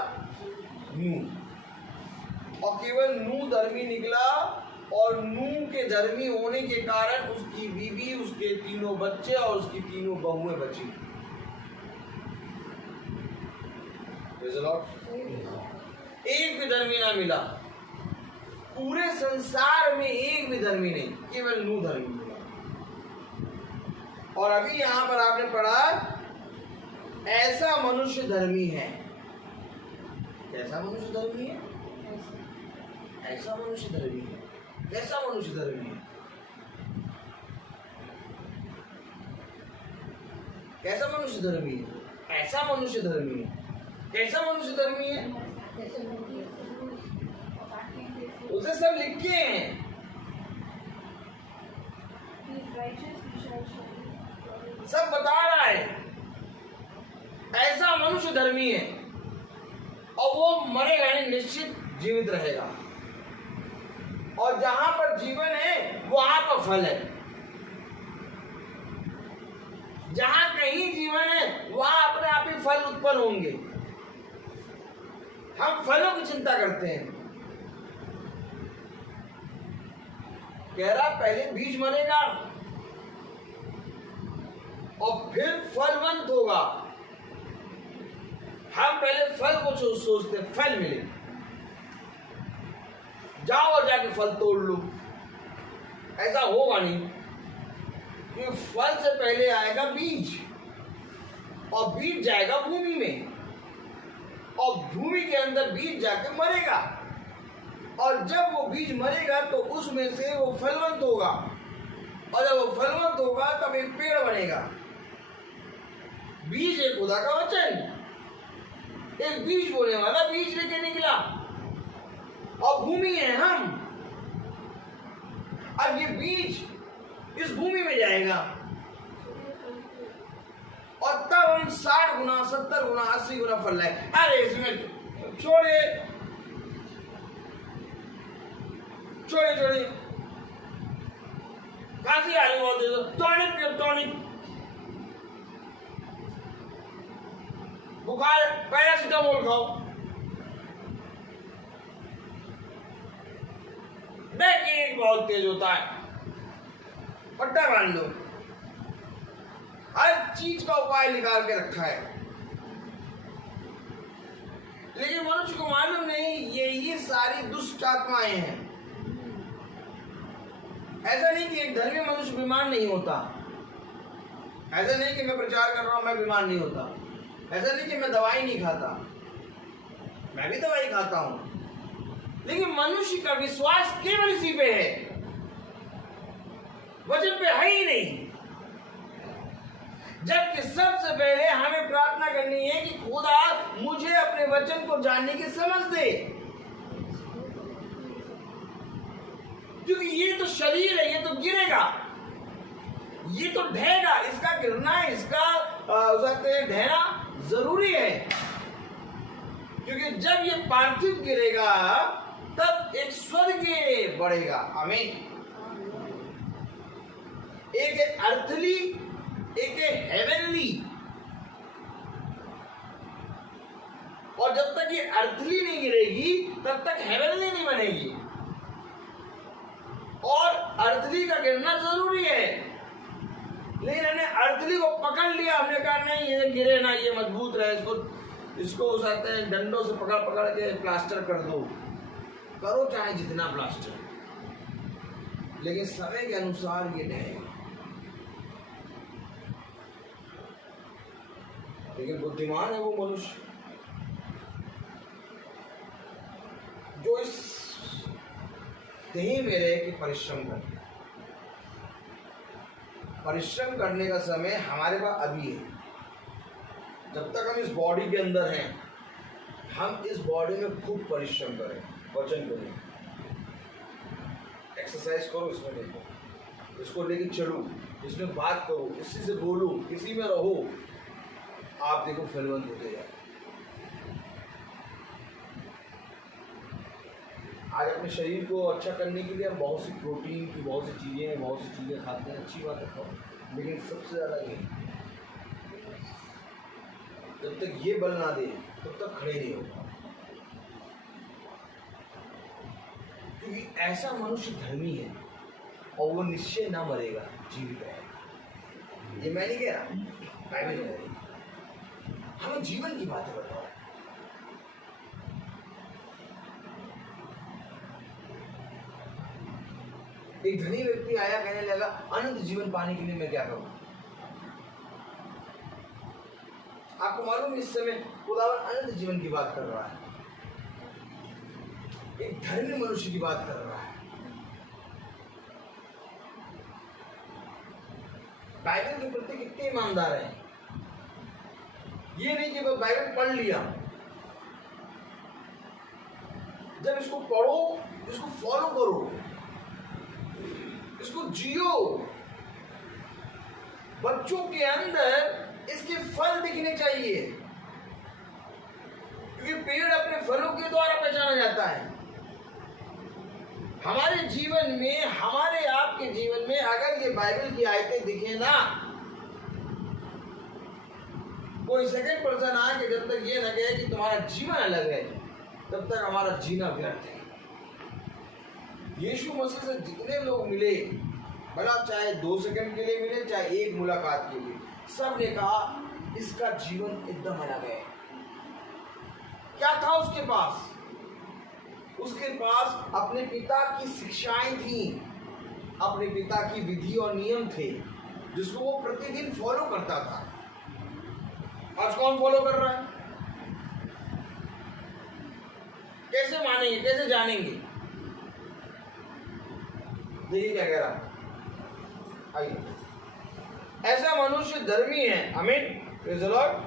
नूह। और केवल नूह धर्मी निकला, और नूह के धर्मी होने के कारण उसकी बीवी, उसके तीनों बच्चे और उसकी तीनों बहुएं बची। एक भी धर्मी ना मिला, पूरे संसार में एक भी धर्मी नहीं, केवल नूह धर्मी मिला। और अभी यहां पर आपने पढ़ा ऐसा मनुष्य धर्मी है। कैसा मनुष्य धर्मी है? ऐसा मनुष्य धर्मी है। कैसा मनुष्य धर्मी है? कैसा मनुष्य धर्मी है? ऐसा मनुष्य धर्मी है। कैसा मनुष्य धर्मी है? उसे सब लिखे हैं। सब बता रहा है ऐसा मनुष्य धर्मी है, और वो मरेगा नहीं, निश्चित जीवित रहेगा। और जहां पर जीवन है वहां पर फल है। जहां कहीं जीवन है वहां अपने आप ही फल उत्पन्न होंगे। हम फलों की चिंता करते हैं। कह रहा पहले बीज मरेगा और फिर फलवंत होगा। हम पहले फल को सोचते, फल मिले, जाओ और जाके फल तोड़ लो। ऐसा होगा नहीं, क्योंकि फल से पहले आएगा बीज, और बीज जाएगा भूमि में, और भूमि के अंदर बीज जाके मरेगा, और जब वो बीज मरेगा तो उसमें से वो फलवंत होगा, और जब वो फलवंत होगा तब एक पेड़ बनेगा। बीज है खुदा का वचन, एक बीज बोने वाला बीज लेके निकला, और भूमि है हम। अब ये बीज इस भूमि में जाएगा, और तब हम 60 गुना, 70 गुना, 80 गुना फल लाए। अरे इसमें छोड़े छोड़े छोड़े खांसी आ रही, बहुत दे दो टॉनिक पियो, टॉनिक। बुखार पैरासिटामोल खाओ। बैक बहुत तेज होता है, पट्टा बांध लो। हर चीज का उपाय निकाल के रखा है, लेकिन मनुष्य को मालूम नहीं ये सारी दुष्ट आत्माएं हैं। ऐसा नहीं कि एक धर्मी मनुष्य बीमार नहीं होता, ऐसा नहीं कि मैं प्रचार कर रहा हूं मैं बीमार नहीं होता, ऐसा नहीं कि मैं दवाई नहीं खाता, मैं भी दवाई खाता हूं, लेकिन मनुष्य का विश्वास केवल इसी पे है, वचन पे है ही नहीं। जबकि सबसे पहले हमें प्रार्थना करनी है कि खुदा मुझे अपने वचन को जानने की समझ दे, क्योंकि ये तो शरीर है, ये तो गिरेगा, ये तो ढहेगा, इसका गिरना, इसका ढहना जरूरी है। क्योंकि जब ये पार्थिव गिरेगा तब एक स्वर्गीय बढ़ेगा। आमीन। एक है अर्थली, एक है हेवनली। और जब तक ये अर्थली नहीं गिरेगी तब तक हेवनली नहीं बनेगी। और अर्थली का गिरना जरूरी है, लेकिन हमने अर्थली को पकड़ लिया, हमने कहा नहीं ये गिरे ना, ये मजबूत रहे, इसको कहते हैं डंडों से पकड़ पकड़ के प्लास्टर कर दो, करो चाहे जितना प्लास्टर, लेकिन समय के अनुसार ये ढहेगा। लेकिन बुद्धिमान है वो मनुष्य कहते ही मेरे कि परिश्रम कर। परिश्रम करने का समय हमारे पास अभी है। जब तक हम इस बॉडी के अंदर हैं, हम इस बॉडी में खूब परिश्रम करें, वचन करें, एक्सरसाइज करो, इसमें देखो, इसको लेके चलो, इसमें बात करो, इसी से बोलो, इसी में रहो, आप देखो फलवंत होते जाए। आज अपने शरीर को अच्छा करने के लिए हम बहुत सी प्रोटीन की बहुत सी चीज़ें खाते हैं, अच्छी बात है खाओ, लेकिन सबसे ज़्यादा ये, जब तक ये बल ना दे तब तक खड़े नहीं होगा। क्योंकि ऐसा मनुष्य धर्मी है और वो निश्चय ना मरेगा, जीवित है। ये मैं नहीं कह रहा, बाइबल कह रही। हमें जीवन की बातें बताओ। एक धनी व्यक्ति आया, कहने लगा अनंत जीवन पाने के लिए मैं क्या करूं? आपको मालूम इस समय खुदावन अनंत जीवन की बात कर रहा है, एक धर्मी मनुष्य की बात कर रहा है। बाइबल के प्रति कितने ईमानदार हैं। ये नहीं कि बस बाइबल पढ़ लिया, जब इसको पढ़ो, इसको फॉलो करो, इसको जियो, बच्चों के अंदर इसके फल दिखने चाहिए, क्योंकि पेड़ अपने फलों के द्वारा पहचाना जाता है। हमारे जीवन में, हमारे आपके जीवन में अगर ये बाइबल की आयतें दिखे ना, कोई सेकंड पर्सन आके जब तक ये न कहे कि तुम्हारा जीवन अलग है, तब तक हमारा जीना व्यर्थ है। यीशु मसीह से जितने लोग मिले, भला चाहे 2 सेकंड के लिए मिले, चाहे एक मुलाकात के लिए, सब ने कहा इसका जीवन एकदम अलग है। क्या था उसके पास? उसके पास अपने पिता की शिक्षाएं थी, अपने पिता की विधि और नियम थे, जिसको वो प्रतिदिन फॉलो करता था। आज कौन फॉलो कर रहा है? कैसे मानेंगे, कैसे जानेंगे? देखिए क्या कह रहा है, आइए। ऐसा मनुष्य धर्मी है। आमीन, प्रेज़ द लॉर्ड।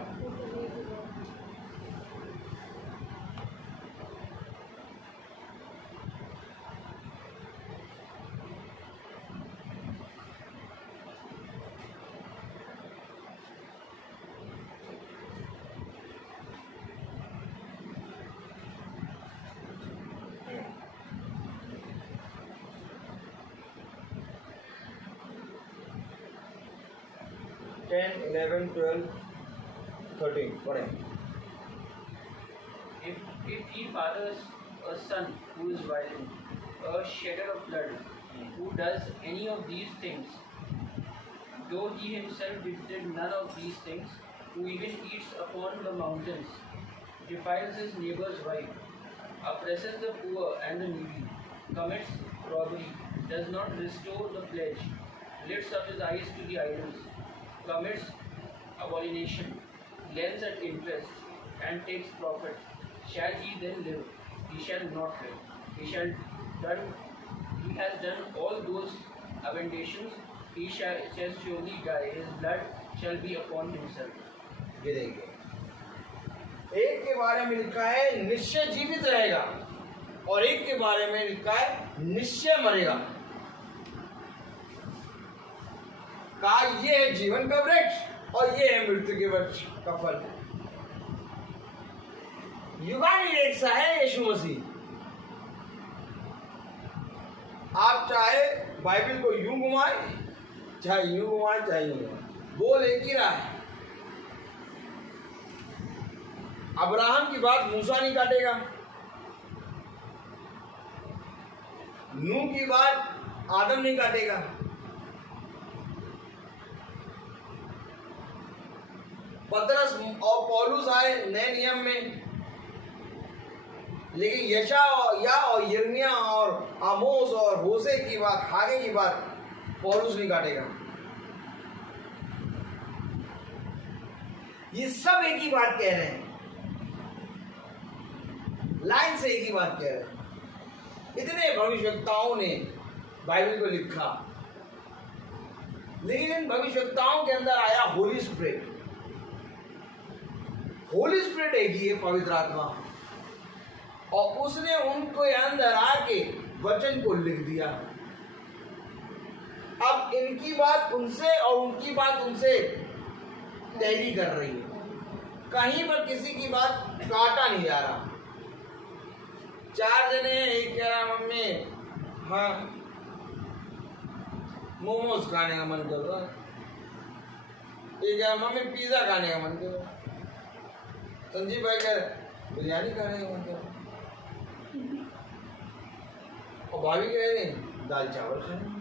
टेन, 11, 12, 13 पढ़ें। If he fathers a son who is violent, a shedder of blood, who does any of these things, though he himself did none of these things, who even eats upon the mountains, defiles his neighbor's wife, oppresses the poor and the needy, commits robbery, does not restore the pledge, lifts up his eyes to the idols, commits abomination, lends at interest, and takes profit, shall he then live? He shall not live. He has done all those abominations. He shall surely die. His blood shall be upon himself. ये देखिए, एक के बारे में लिखा है निश्चय जीवित रहेगा, और एक के बारे में लिखा है निश्चय मरेगा। कहा ये है जीवन का वृक्ष और ये है मृत्यु के वृक्ष का फल। युगानी रेखा है यीशु मसीह। आप चाहे बाइबल को यूं घुमाए, चाहे यूं घुमाए, चाहे यूं घुमाए, बोल एक ही रहा है। अब्राहम की बात मूसा नहीं काटेगा, नूह की बात आदम नहीं काटेगा, पतरस और पौलुस आए नए नियम में, लेकिन यशायाह और यिर्मयाह और आमोस और होशे की बात, हागे की बात पौलुस नहीं काटेगा। ये सब एक ही बात कह रहे हैं, लाइन से एक ही बात कह रहे हैं। इतने भविष्यवक्ताओं ने बाइबल को लिखा, लेकिन इन भविष्यवक्ताओं के अंदर आया होली स्पिरिट। होली स्पिरिट एक ही है, पवित्र आत्मा, और उसने उनको अंदर आके वचन को लिख दिया। अब इनकी बात उनसे और उनकी बात उनसे टैली कर रही है, कहीं पर किसी की बात काटा नहीं जा रहा। 4 जने हैं, एक कह रहा मम्मी हाँ मोमोज खाने का मन कर रहा है, एक कह रहा मम्मी पिज्जा खाने का मन कर रहा है, संजीव भाई कह रहे बिरयानी खाने का मन कर रहा है, और भाभी कह रहे दाल चावल खाने,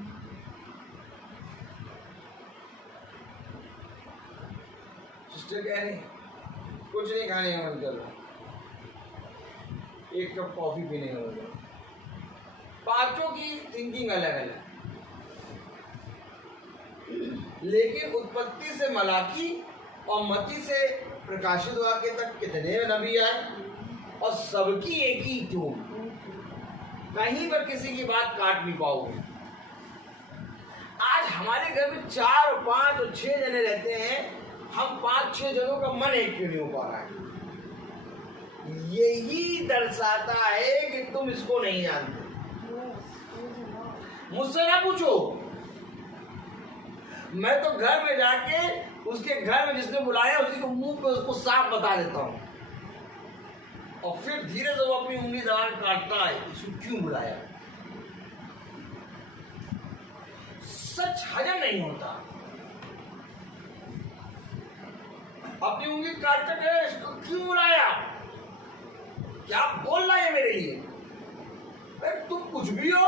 सिस्टर कह रहे कुछ नहीं खाने का मन कर रहा, एक कप कॉफी पीने का मन कर रहा। पांचों की थिंकिंग अलग अलग, लेकिन उत्पत्ति से मलाकी और मती से प्रकाशित वाक्य तक कितने नबी आए और सबकी एक ही ट्यून, कहीं पर किसी की बात काट नहीं पाओगे। आज हमारे घर में 4, 5 और 6 जने रहते हैं, हम 5-6 जनों का मन एक क्यों नहीं हो पा रहा है? यही दर्शाता है कि तुम इसको नहीं जानते। मुझसे ना पूछो, मैं तो घर में जाके उसके घर में जिसने बुलाया उसी को मुंह पे उसको साफ बता देता हूं, और फिर धीरे से वो अपनी उंगली दबा काटता है इसको क्यों बुलाया। सच हजम नहीं होता, अपनी उंगली काट के इसको क्यों बुलाया, क्या बोल रहा है मेरे लिए? अरे तुम कुछ भी हो,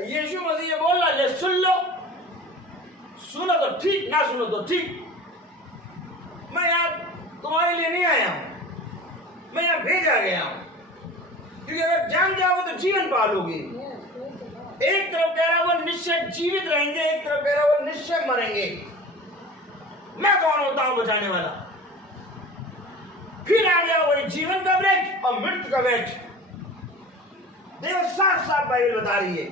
यीशु मसीह ये बोल रहा है सुन लो, सुनो तो ठीक, ना सुनो तो ठीक। मैं यहाँ तुम्हारे लिए नहीं आया हूं, मैं यहाँ भेजा गया हूं, क्योंकि अगर जान जाओगे तो जीवन पालोगे। एक तरफ कह रहा वो निश्चय जीवित रहेंगे, एक तरफ कह रहा वो निश्चय मरेंगे। मैं कौन होता हूं बचाने वाला? फिर आ गया वही जीवन का वृक्ष और मृत्यु का वृक्ष। देखो साफ साफ बाइबल बता रही है,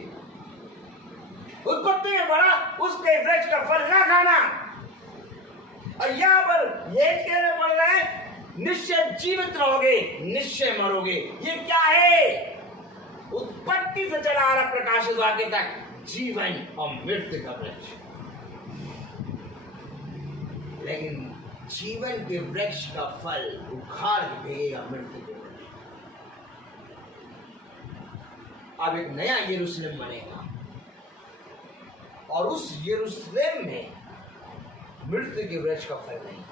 उत्पत्ति में पढ़ा उसके वृक्ष का फल ना खाना, और यहां पर ये कहने पड़ रहा है निश्चय जीवित रहोगे, निश्चय मरोगे। ये क्या है? उत्पत्ति से चला आ रहा प्रकाशित वाक्य तक जीवन और मृत्यु का वृक्ष। लेकिन जीवन के वृक्ष का फल उखाड़ के भेजेगा मृत्यु के वृक्ष। अब एक नया यरूशलेम बनेगा, और उस यरूशलेम में मृत्यु के वृक्ष का फल नहीं,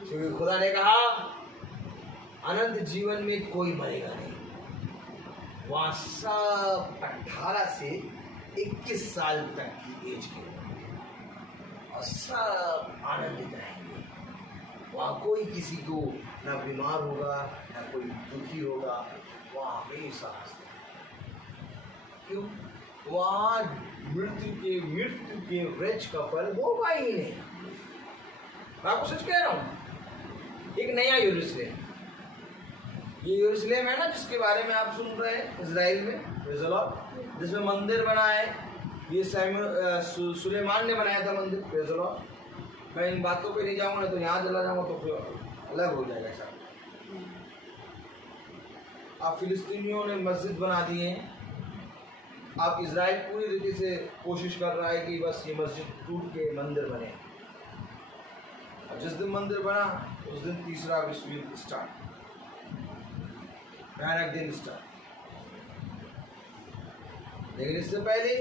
क्योंकि खुदा ने कहा अनंत जीवन में कोई मरेगा नहीं। वहां सब 18 से 21 साल तक की एज के और सब आनंदित रहेंगे। वहां कोई किसी को ना बीमार होगा ना कोई दुखी होगा, वहां हमेशा क्यों? वहां मृत्यु के वृक्ष का फल होगा ही नहीं। मैं आपको सच कह रहा हूं, एक नया यरूशलेम, ये यरूशलेम है ना जिसके बारे में आप सुन रहे हैं इजराइल में, जिसमें मंदिर बना है, ये सुलेमान ने बनाया था मंदिर। मैं इन बातों पे नहीं जाऊंगा, नहीं तो यहाँ चला जाऊंगा तो फिर अलग हो जाएगा सब। आप फिलिस्तीनियों ने मस्जिद बना दी है, आप इजराइल पूरी रीति से कोशिश कर रहा है कि बस ये मस्जिद टूट के मंदिर बने। और जिस दिन मंदिर बना उस दिन तीसरा विश्व युद्ध स्टार्ट, भयानक दिन स्टार्ट। लेकिन इससे पहले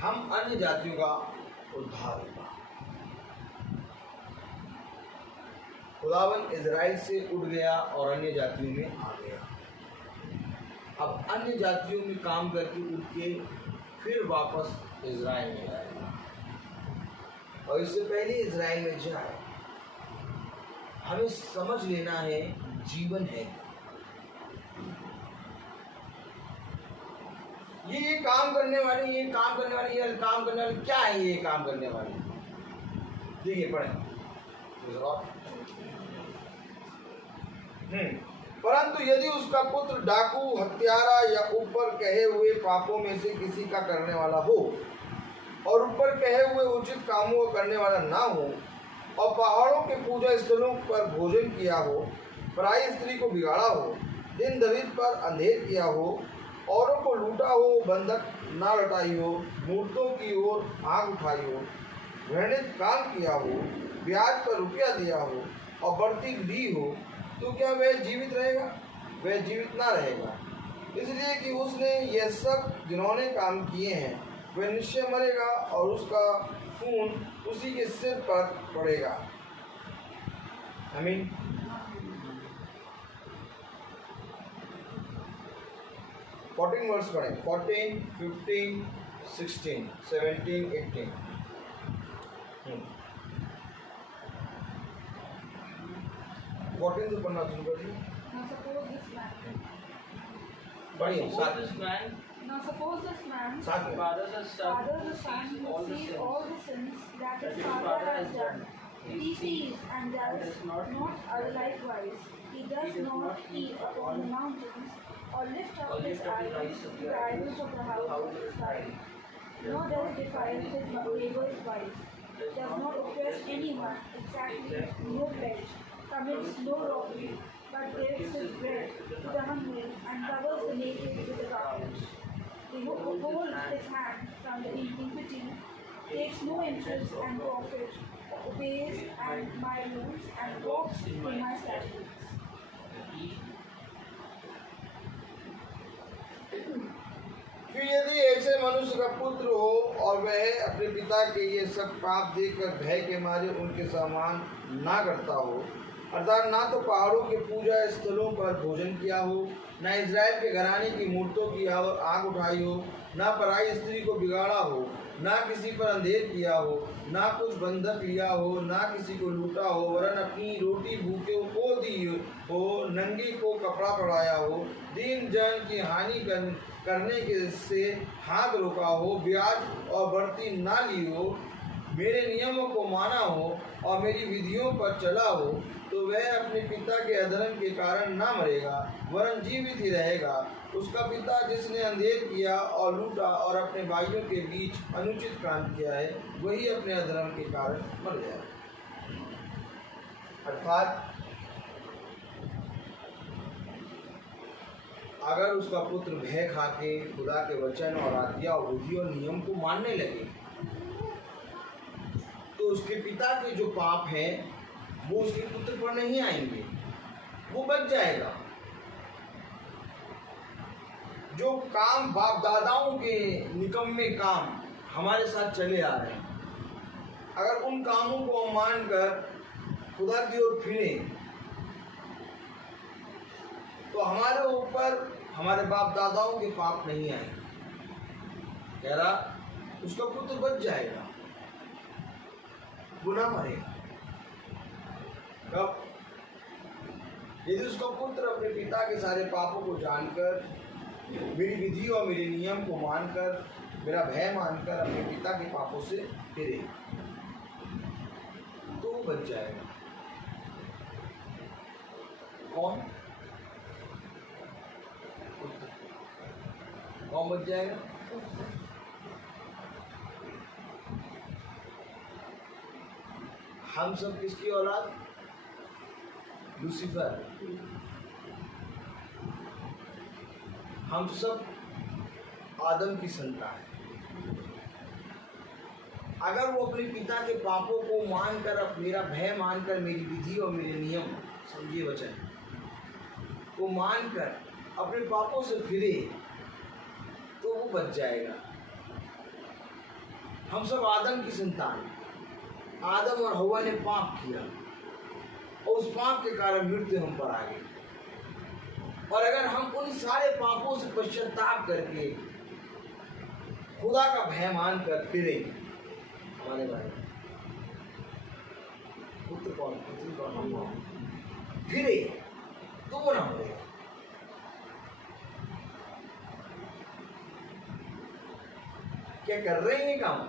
हम अन्य जातियों का उद्धार होगा। खुदावन इजराइल से उठ गया और अन्य जातियों में आ गया। अब अन्य जातियों में काम करके उठ के फिर वापस इजराइल में आएगा, और इससे पहले इजराइल में जाए हमें समझ लेना है जीवन है ये काम करने वाले, ये काम करने वाले, ये काम करने वाले क्या है? ये काम करने वाले देखिए पढ़ें। परंतु यदि उसका पुत्र डाकू, हत्यारा या ऊपर कहे हुए पापों में से किसी का करने वाला हो और ऊपर कहे हुए उचित कामों को करने वाला ना हो और पहाड़ों के पूजा स्थलों पर भोजन किया हो, पराई स्त्री को बिगाड़ा हो, दिन दरिद्र पर अंधेर किया हो, औरों को लूटा हो, बंधक ना लौटाई हो, मूर्तों की ओर आग उठाई हो, घृणित काम किया हो, ब्याज पर रुपया दिया हो और बढ़ती ली हो, तो क्या वह जीवित रहेगा? वह जीवित ना रहेगा, इसलिए कि उसने यह सब जिन्होंने काम किए हैं वह निश्चय मरेगा और उसका खून उसी के सिर पर पड़ेगा। आमीन। वर्ष पढ़ें, 14, 15, 16, 17, 18। 14 से पढ़ना शुरू करिए। Now suppose this man. पढ़िए साथ Suppose this man Now suppose this man साथ में। fathers a son fathers a who son sees who all the sees sins all the sins that that his his father father has has done. done. He sees and does does not not other likewise. He does not eat upon the mountains or lift up his eyes to the idols of the house of his side. Nor does he defile his neighbor's wife. Does not oppress anyone, exactly no pledge, commits no robbery, but gives his bread to the hungry and covers the naked with the garments. He holds his hand from the iniquity, takes no interest and profit, obeys and my rules and walks in my statutes. फिर यदि ऐसे मनुष्य का पुत्र हो और वह अपने पिता के ये सब पाप देखकर भय के मारे उनके समान ना करता हो, अर्थात ना तो पहाड़ों के पूजा स्थलों पर भोजन किया हो, ना इज़राइल के घराने की मूर्तों की आग उठाई हो, ना पराई स्त्री को बिगाड़ा हो, ना किसी पर अंधेर किया हो, ना कुछ बंधक लिया हो, ना किसी को लूटा हो, वरन अपनी रोटी भूखे को दी हो, नंगे को कपड़ा पहनाया हो, दीन जन की हानि करने के से हाथ रोका हो, ब्याज और बढ़ती ना ली हो, मेरे नियमों को माना हो और मेरी विधियों पर चला हो, तो वह अपने पिता के अधर्म के कारण ना मरेगा वरन जीवित ही रहेगा। उसका पिता जिसने अंधेर किया और लूटा और अपने भाइयों के बीच अनुचित काम किया है, वही अपने अधर्म के कारण मर जाएगा। अर्थात अगर उसका पुत्र भय खाके खुदा के वचन और आज्ञा और विधि और नियम को मानने लगे, तो उसके पिता के जो पाप हैं वो उसके पुत्र पर नहीं आएंगे, वो बच जाएगा। जो काम बाप दादाओं के निकम्मे काम हमारे साथ चले आ रहे हैं, अगर उन कामों को हम मानकर खुदा की ओर फिरे तो हमारे ऊपर हमारे बाप दादाओं के पाप नहीं आएंगे। कह रहा उसका पुत्र बच जाएगा, गुनाह मरेगा। कब? यदि उसका पुत्र अपने पिता के सारे पापों को जानकर, मेरी विधि और मेरे नियम को मानकर, मेरा भय मानकर अपने पिता के पापों से फिरे, तो वो बच जाएगा। कौन? कौन बच जाएगा? हम सब किसकी औलाद? लूसीफर। हम सब आदम की संतान। अगर वो अपने पिता के पापों को मानकर, मेरा भय मानकर, मेरी विधि और मेरे नियम, समझिए वचन, को मानकर अपने पापों से फिरे, तो वो बच जाएगा। हम सब आदम की संतान। आदम और हव्वा ने पाप किया और उस पाप के कारण मृत्यु हम पर आ गई। और अगर हम उन सारे पापों से पश्चाताप करके खुदा का भय मानकर फिरे, हमारे बारे में पुत्र कौन? पुत्री कौन? हम फिरे, तो वो ना मरेगा। क्या कर रहे हैं ये काम?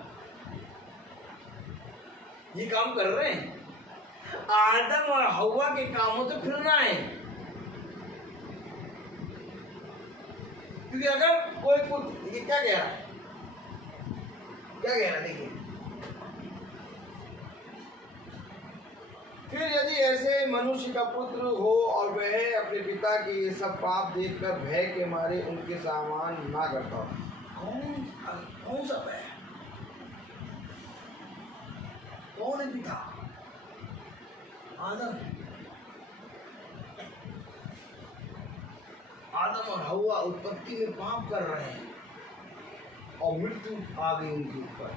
ये काम कर रहे हैं। आदम और हव्वा के कामों से फिरना है। क्योंकि अगर कोई पुत्र, देखिए क्या कह रहा है, क्या कह रहा है, देखिए फिर यदि ऐसे मनुष्य का पुत्र हो और वह अपने पिता के ये सब पाप देखकर भय के मारे उनके सामान ना करता हो। कौन सा भय? कौन है पिता? आदम और हव्वा उत्पत्ति में पाप कर रहे हैं और मृत्यु आ गई उनके ऊपर।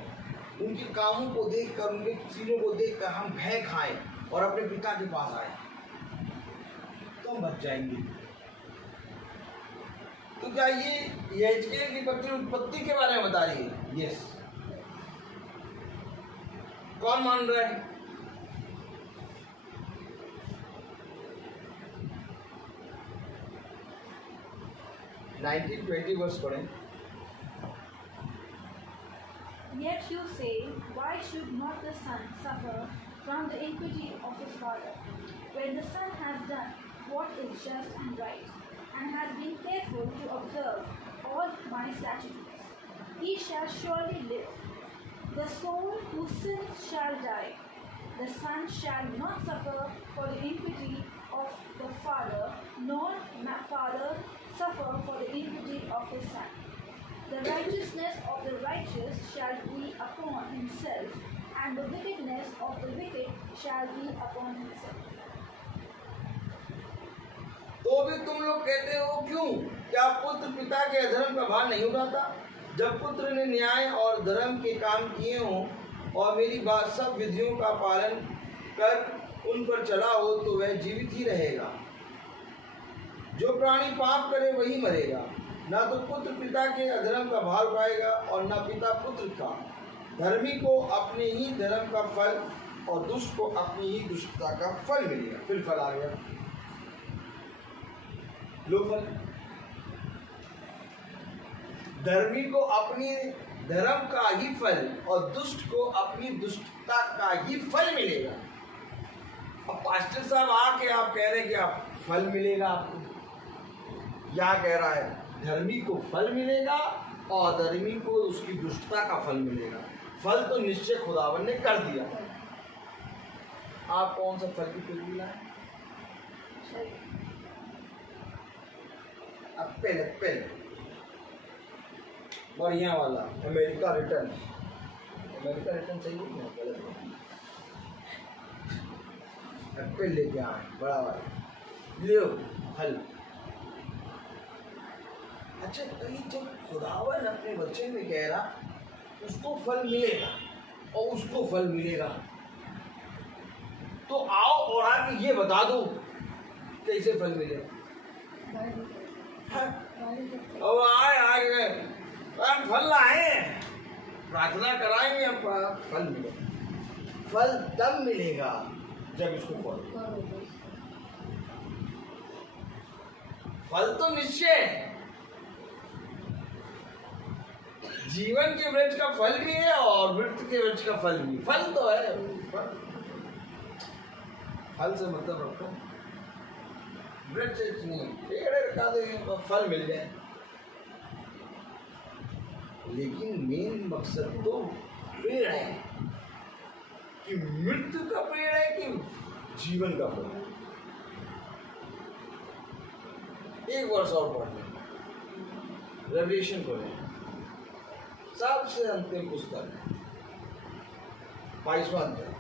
उनके कामों को देखकर, उनके चीजों को देखकर हम भय खाएं और अपने पिता के पास आए तो हम बच जाएंगे। तो क्या ये यहेजकेल की पत्री उत्पत्ति के बारे में बता रही है? यस। कौन मान रहा है? नाइनटीन 20 वर्ष पढ़ें। Yet you say, why should not the son suffer from the iniquity of his father, when the son has done what is just and right, and has been careful to observe all my statutes? He shall surely live. The soul who sins shall die. The son shall not suffer for the iniquity of the father, nor the father suffer for the iniquity of his son. The righteousness of the righteous shall be upon himself, and the wickedness of the wicked shall be upon himself. तो भी तुम लोग कहते हो क्यों? क्या पुत्र पिता के अधर्म का भार नहीं उठाता? जब पुत्र ने न्याय और धर्म के काम किए हों और मेरी बात सब विधियों का पालन कर उन पर चला हो तो वह जीवित ही रहेगा। जो प्राणी पाप करे वही मरेगा। ना तो पुत्र पिता के अधर्म का भार उठाएगा और ना पिता पुत्र का। धर्मी को अपने ही धर्म का फल और दुष्ट को अपनी ही दुष्टता का फल मिलेगा। फिर फल आ गया, लो फल। धर्मी को अपनी धर्म का ही फल और दुष्ट को अपनी दुष्टता का ही फल मिलेगा। अब पास्टर साहब आके आप कह रहे हैं कि आप फल मिलेगा आपको, क्या कह रहा है? धर्मी को फल मिलेगा और धर्मी को उसकी दुष्टता का फल मिलेगा। फल तो निश्चय खुदावन ने कर दिया। आप कौन सा फल की पिलवी लाए? एप्पल बढ़िया वाला अमेरिका रिटर्न। अमेरिका रिटर्न सही है, गलत है। एप्पल लेके आए बड़ा वाला, लियो फल। अच्छा, तो ये जब खुदावन अपने बच्चे में कह रहा उसको फल मिलेगा और उसको फल मिलेगा, तो आओ और आगे ये बता दो कैसे फल मिलेगा। अब आए फल लाए, प्रार्थना कराएंगे, अब फल मिलेगा। फल तब मिलेगा जब इसको फल। फल तो निश्चय है, जीवन के वृक्ष का फल भी है और मृत्यु के वृक्ष का फल भी। फल तो है, फल से मतलब रखो, वृक्ष नहीं, पेड़ रखा देंगे फल मिल जाए। लेकिन मेन मकसद तो पेड़ है कि मृत्यु का पेड़ है कि जीवन का पेड़ है। एक वर्ष और पढ़ने, रेवलेशन पढ़े, सबसे अंतिम पुस्तक 22वां अध्याय।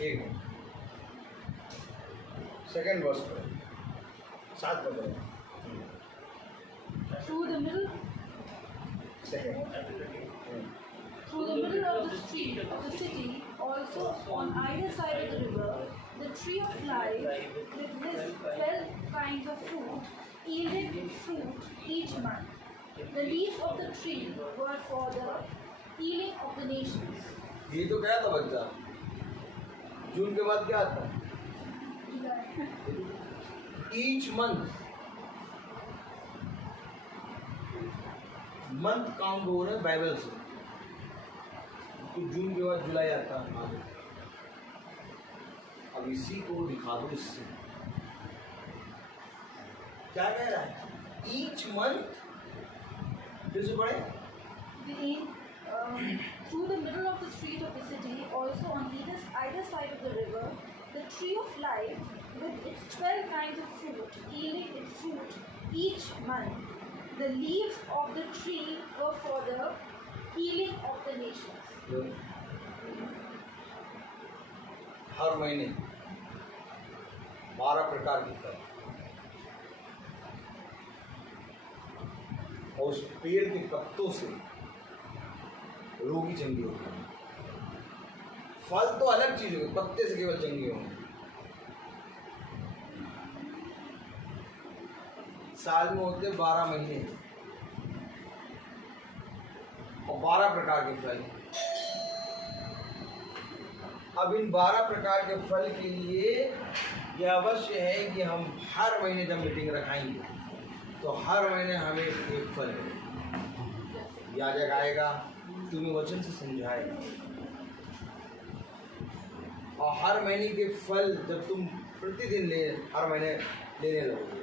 एक मिनट, सेकंड वर्स पर 7 पर Through the middle of the street of the city, also on either side of the river, the tree of life with his 12 kinds of fruit yielded fruit each month. The leaves of the tree were for the healing of the nations. ये तो क्या था बच्चा? जून के बाद क्या आता है? ईच मंथ काउंट हो रहा है बाइबल से, तो जून के बाद जुलाई आता है आगे। अब इसी को दिखा दो इससे क्या कह रहा है, ईच मंथ, फिर से पढ़े। Through the middle of the street of the city, also on either side of the river, the tree of life with its 12 kinds of fruit, yielding its fruit each month. The leaves of the tree were for the healing of the nations. हर महीने 12 प्रकार की फल, और उस पेड़ के पत्तों से रोगी चंगी होगी। फल तो अलग चीज होगी, पत्ते से केवल चंगी होंगे। साल में होते 12 महीने और 12 प्रकार के फल। अब इन 12 प्रकार के फल के लिए यह अवश्य है कि हम हर महीने जब मीटिंग रखाएंगे तो हर महीने हमें एक फल मिलेगा। याजक आएगा, तुम्हें वचन से समझाएगा, और हर महीने के फल जब तुम प्रतिदिन हर महीने लेने लगोगे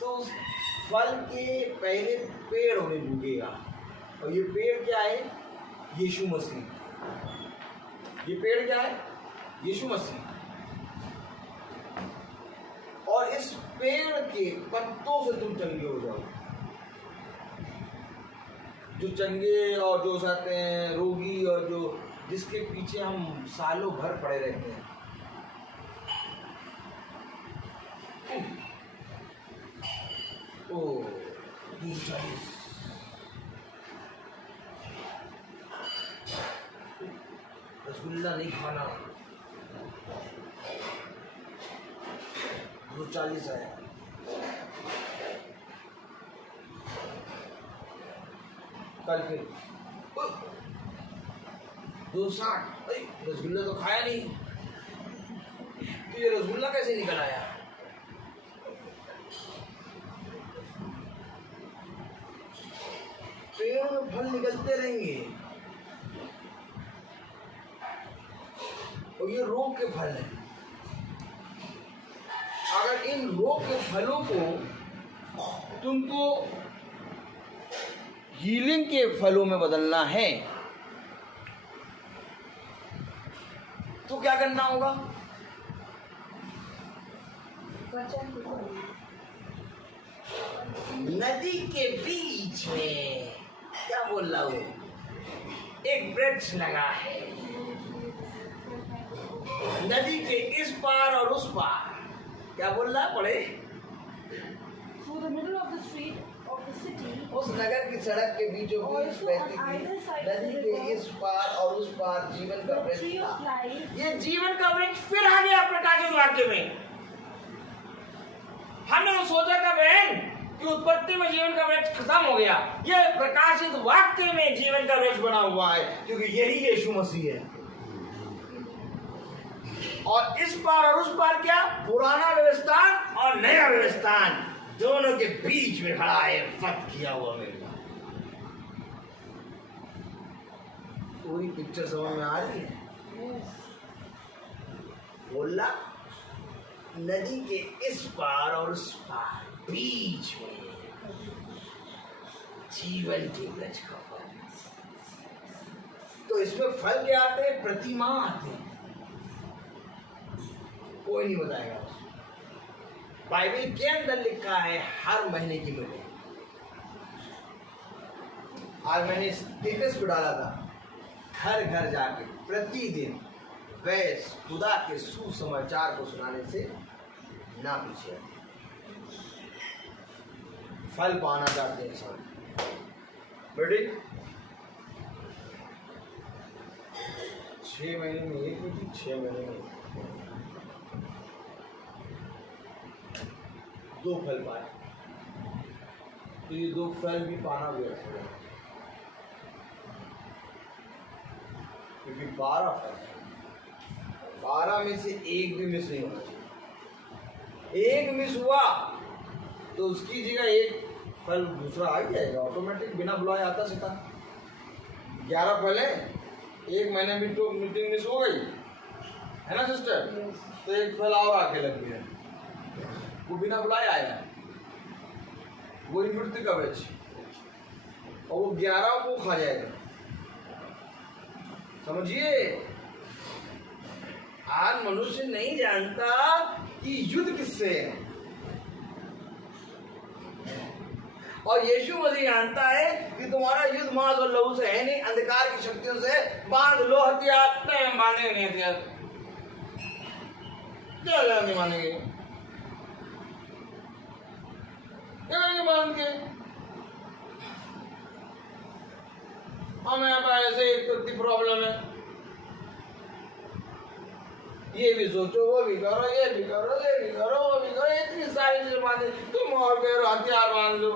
तो उस फल के पहले पेड़ होने लगेगा। और ये पेड़ क्या है? यीशु मसीह। ये पेड़ क्या है? यीशु मसीह। और इस पेड़ के पत्तों से तुम चंगे हो जाओ। जो चंगे और जो जाते हैं रोगी और जो जिसके पीछे हम सालों भर पड़े रहते हैं, ओ 240 रसगुल्ला नहीं खाना, 240 आया। कल फिर 260, रसगुल्ला तो खाया नहीं, तो ये रसगुल्ला कैसे निकल आया? पेड़ में फल निकलते रहेंगे, और ये रोग के फल हैं। अगर इन रोग के फलों को तुमको हीलिंग के फलों में बदलना है तो क्या करना होगा? नदी के बीच में क्या बोल रहा हूँ, एक वृक्ष लगा है, नदी के इस पार और उस पार। क्या बोल रहा पड़े? Through the middle of the street of the city, उस नगर की सड़क के बीचों बीच बहती थी नदी के इस पार और उस पार जीवन का वृक्ष था। ये जीवन का वृक्ष फिर आ गया प्रकाशित वाक्य में। हमने तो सोचा था बहन कि उत्पत्ति में जीवन का वृक्ष खत्म हो गया, ये प्रकाशित वाक्य में जीवन का वृक्ष बना हुआ है, क्योंकि यही यीशु मसीह है। और इस पार और उस पार क्या? पुराना व्यवस्थान और नया व्यवस्थान दोनों के बीच में खड़ा है, फत किया हुआ मेरा। पूरी पिक्चर समझ में आ रही है? बोला नदी के इस पार और उस पार बीच में जीवन के वृक्ष का फल। तो इसमें फल क्या आते हैं? प्रतिमा आते हैं। कोई नहीं बताएगा। बाइबल के अंदर लिखा है हर महीने की मीटिंग। आज मैंने स्टेटस पे डाला था, घर घर जाके प्रतिदिन वैस खुदा के सुसमाचार को सुनाने से ना पीछे। फल पाना चाहते हैं इंसान, बेटे 6 महीने में एक मीटिंग, 6 महीने में 2 फल पाए, तो ये 2 फल भी पाना व्यर्थ हो गया, क्योंकि 12 फल, 12 में से एक भी मिस नहीं होना चाहिए। एक मिस हुआ तो उसकी जगह एक फल दूसरा आ जाएगा ऑटोमेटिक, बिना बुलाए आता सीधा। 11 फल है, एक महीने में तो मीटिंग मिस हो गई है ना सिस्टर, तो एक फल और आके लग गया, वो बिना बुलाए आया, वही मृत्यु का वृक्ष, और वो 11 को खा जाएगा। समझिए, आज मनुष्य नहीं जानता कि युद्ध किससे है, और यीशु मसीह जानता है कि तुम्हारा युद्ध मांस और लहू से है नहीं, अंधकार की शक्तियों से। बांध लो हथियार, नहीं हम बांधेंगे नहीं हथियार, क्या नहीं मानेंगे, क्या करेंगे बांध के? हमें यहाँ पर ऐसे एक प्रॉब्लम है, ये भी सोचो, वो भी करो, ये भी करो, ये भी करो, वो भी करो, इतनी सारी चीजें बांधे, तुम और कह रहे हथियार बांध लो,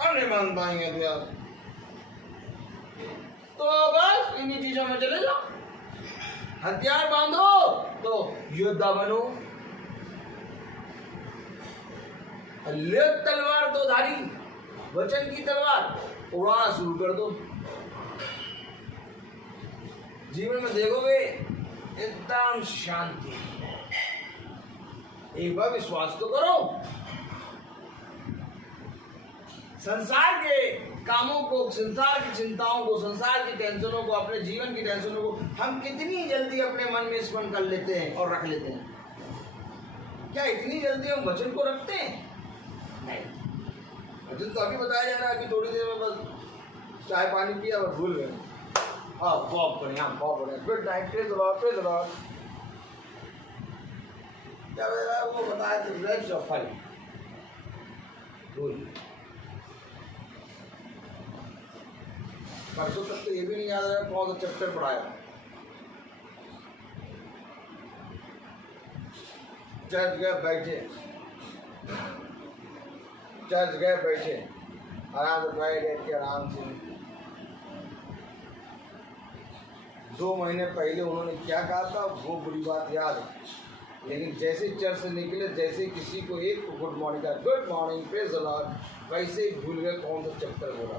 हम नहीं बांध पाएंगे हथियार। तो बस इन्हीं चीजों में चले जाओ, हथियार बांधो तो योद्धा बनो, ले तलवार दो धारी, वचन की तलवार उड़ाना शुरू कर दो। जीवन में देखोगे एकदम शांति। एक बार विश्वास तो करो, संसार के कामों को, संसार की चिंताओं को, संसार की टेंशनों को, अपने जीवन की टेंशनों को हम कितनी जल्दी अपने मन में स्मरण कर लेते हैं और रख लेते हैं। क्या इतनी जल्दी हम वचन को रखते हैं? नहीं। वचन तो अभी बताया जा रहा है, अभी थोड़ी देर में बस चाय पानी पिया और भूल गए। हाँ, बहुत बढ़िया, बहुत बढ़िया, good night, praise the Lord, praise the Lord. क्या वो बताया तो वृक्ष और फल भूल। परसों तक तो ये भी नहीं याद रहा कौन सा चैप्टर पढ़ाया। चर्च गए बैठे, चर्च गए बैठे, आराम से बैठ के आराम से। 2 महीने पहले उन्होंने क्या कहा था वो बुरी बात याद है, लेकिन जैसे चर्च से निकले, जैसे किसी को एक गुड मॉर्निंग का good morning praise the Lord, वैसे ही भूल गए कौन सा चैप्टर बोला।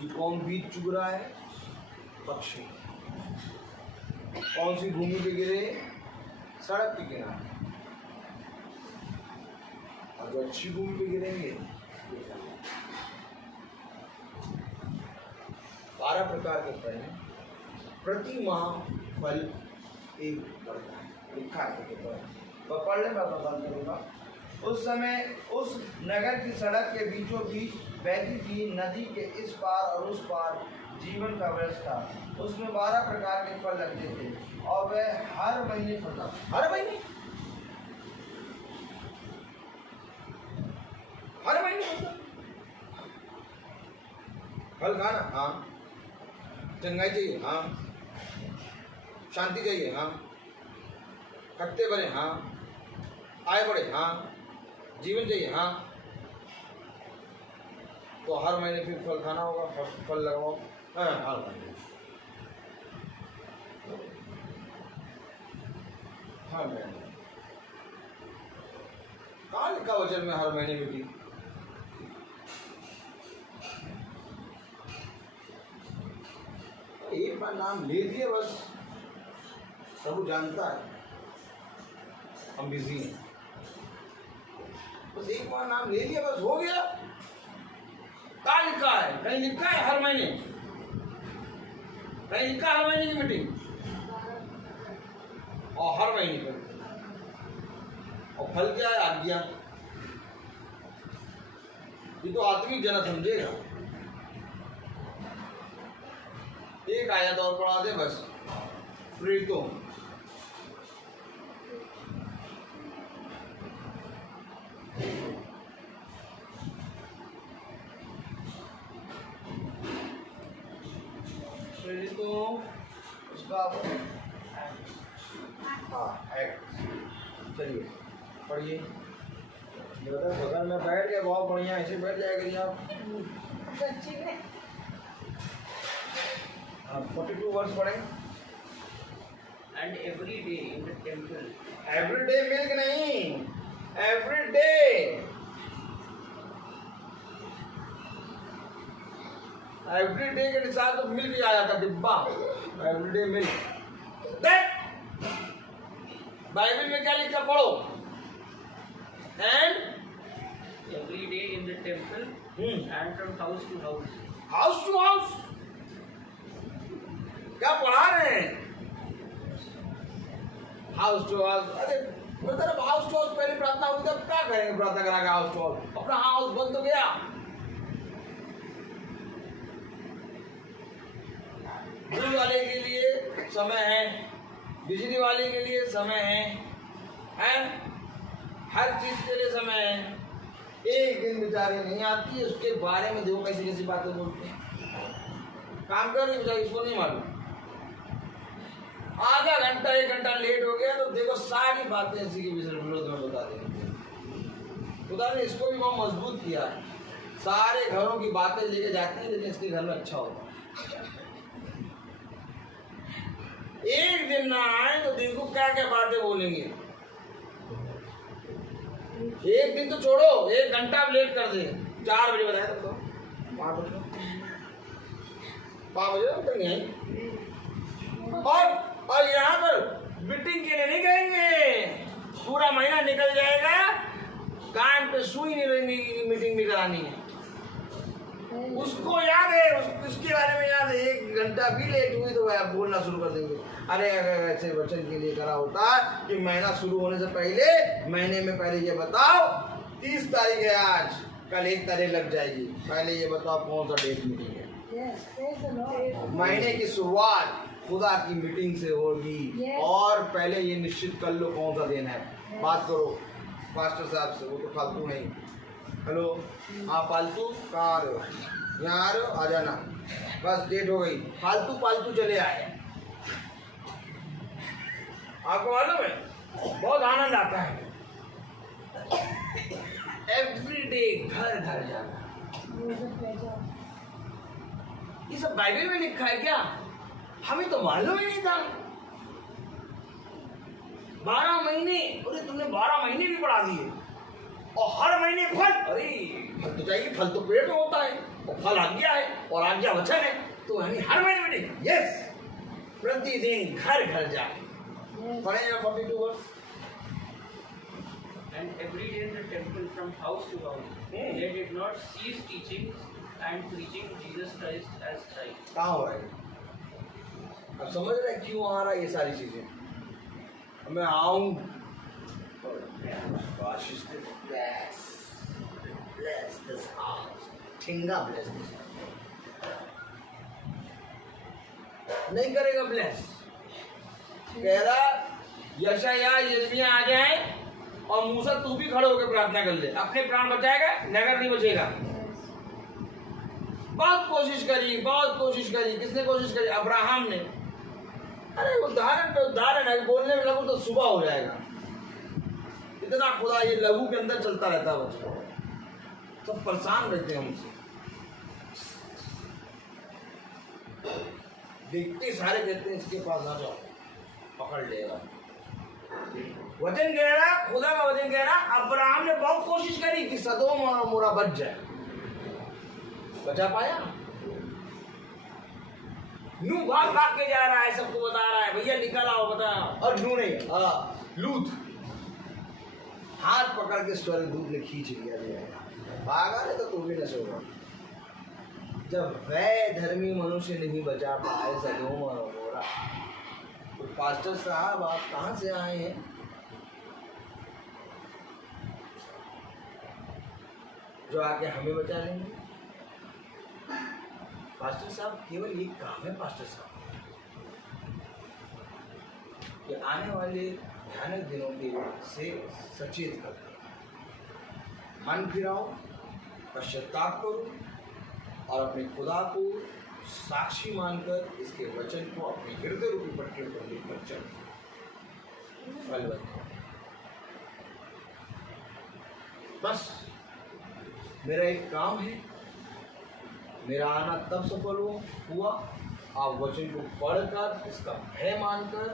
ये कौन बीज चुग रहा है? पक्षी। कौन सी भूमि पे गिरे? सड़क के किनारे। और जो अच्छी भूमि पे गिरेंगे 12 प्रकार के फल हैं, प्रति माह फल एक बढ़ता है, लिखा है। वह पढ़ ले, मैं बता करूँगा। उस समय उस नगर की सड़क के बीचों बीच बहती थी नदी के इस पार और उस पार जीवन का वृक्ष था। उसमें 12 प्रकार के फल लगते थे और वह हर महीने फलता। हर महीने फलता। फल खाना, हाँ। चंगाई चाहिए, हाँ। शांति चाहिए, हाँ। खट्टे भरे, हाँ। आय बढ़े, हाँ। जीवन चाहिए, हाँ। तो हर महीने फिर फल खाना होगा, फल लगाओ, हर महीने, हर महीने। कहाँ लिखा वचन में हर महीने मीटिंग? एक बार नाम ले दिए बस, सब जानता है हम बिजी हैं, बस एक बार नाम ले लिया बस हो गया। कहाँ लिखा है? कहीं लिखा है हर महीने? कहीं लिखा हर महीने की मीटिंग? और हर महीने पर, और फल क्या है? आज्ञा। ये तो आत्मिक जना समझेगा। एक आयत और पढ़ा दे बस, प्रेरितों। उसका चलिए पढ़िए। बगल में बैठ गए, बहुत बढ़िया, ऐसे बैठ जाएगा आप। सच्ची में 42 वर्ष पढ़ें। And every day in the temple, everyday milk नहीं, एवरीडे। एवरीडे के हिसाब तो मिल्क ही आ जाता डिब्बा, एवरीडे मिल्क। देख बाइबल में क्या लिखा पढ़ो। And every day in the temple, and from house to house. House to house क्या पढ़ा रहे हैं? House to house. अरे मतलब हाउस टू हाउस पहले प्रार्थना हुई तब क्या करेंगे? प्रार्थना करा के हाउस टू हाउस, अपना हाउस बंद हो गया। बिजली वाले के लिए समय है, बिजली वाले के लिए समय है? हर चीज के लिए समय है। एक दिन बेचारे नहीं आती है, उसके बारे में देखो कैसी कैसी बातें बोलते हैं। काम कर रही बेचारी, इसको नहीं मालूम। आधा घंटा 1 घंटा लेट हो गया तो देखो सारी बातें इसी के विरोध में बता देंगे। खुदा ने इसको भी बहुत मजबूत किया है। सारे घरों की बातें लेके जाते हैं, लेकिन इसके घर में अच्छा होगा। एक दिन ना आए तो दिन को क्या क्या बातें बोलेंगे। एक दिन तो छोड़ो, 1 घंटा लेट कर दे। 4 बजे बताया तो 5 बजे तक नहीं आई। और यहाँ पर मीटिंग के लिए नहीं कहेंगे, पूरा महीना निकल जाएगा, कान पे सुई नहीं रहेंगी कि मीटिंग भी करानी है। उसको याद है, उसके बारे में याद है। 1 घंटा भी लेट हुई तो वह बोलना शुरू कर देंगे। अरे अगर ऐसे वचन के लिए करा होता कि महीना शुरू होने से पहले, महीने में पहले ये बताओ 30 तारीख है आज, कल 1 तारीख लग जाएगी, पहले ये बताओ कौन सा डेट मीटिंग है। महीने की शुरुआत खुदा की मीटिंग से होगी, और पहले ये निश्चित कर लो कौन सा दिन है। बात करो पास्टर साहब से, वो तो फालतू नहीं। हेलो, हाँ फालतू कहाँ आ रहे हो? यहाँ आ रहे हो, आ जाना, बस डेट हो गई। फालतू पालतू चले आए। आपको मालूम है बहुत आनंद आता है एवरीडे घर घर जाना। ये सब बाइबल में लिखा है क्या? हमें तो मालूम ही नहीं था। 12 महीने, अरे तुमने 12 महीने भी बढ़ा दिए, और हर महीने फल। अरे फल तो चाहिए, फल तो पेड़ में होता है, और फल आज्ञा है, और आज्ञा वचन है, तो हमें हर महीने में यस प्रतिदिन घर घर जाए। पढ़े 42 वर्ष। And every day in the temple from house to house, they did not cease teaching and preaching Jesus Christ as Christ. कहाँ हो रहा है? अब समझ रहे हैं क्यों आ रहा है ये सारी चीजें? मैं आऊं bless this house, ठिंगा bless this house। नहीं करेगा bless। कह रहा यशाया यिर्मयाह आ जाए और मूसा तू भी खड़े होकर प्रार्थना कर ले, अपने प्राण बचाएगा, नगर नहीं बचेगा। बहुत कोशिश करी, बहुत कोशिश करी। किसने कोशिश करी? अब्राहम ने। अरे उदाहरण पे उदाहरण है, बोलने में लगू तो सुबह हो जाएगा। इतना खुदा ये लघु के अंदर चलता रहता है, बच्चों सब परेशान रहते हैं हमसे। देखते सारे कहते हैं इसके पास ना जाओ, पकड़ लेगा। वचन कह रहा, खुदा का वचन कह रहा, अब्राहम ने बहुत कोशिश करी कि सदोम और अमोरा बच जाए, बचा पाया? नूह भाग भाग के जा रहा है, सबको बता रहा है भैया निकल आओ, बता। और नूह नहीं, लूत हाथ पकड़ के स्वर्गदूत ने खींच लिया, भागा नहीं तो तू भी नशे होगा। जब वह धर्मी मनुष्य नहीं बचा पाए सदोम और अमोरा, तो पास्टर साहब आप कहाँ से आए हैं? जो आके हमें बचा लेंगे? पास्टर साहब केवल एक काम है पास्टर साहब, कि आने वाले भयानक दिनों के से सचेत कर, मन फिराओ, पश्चाताप करो, और अपने खुदा को साक्षी मानकर इसके वचन को अपने हृदय रूपी पट्टे पर लेकर चलो। फलवत बस मेरा एक काम है, मेरा आना तब सफल हुआ आप वचन को पढ़कर, इसका भय मानकर,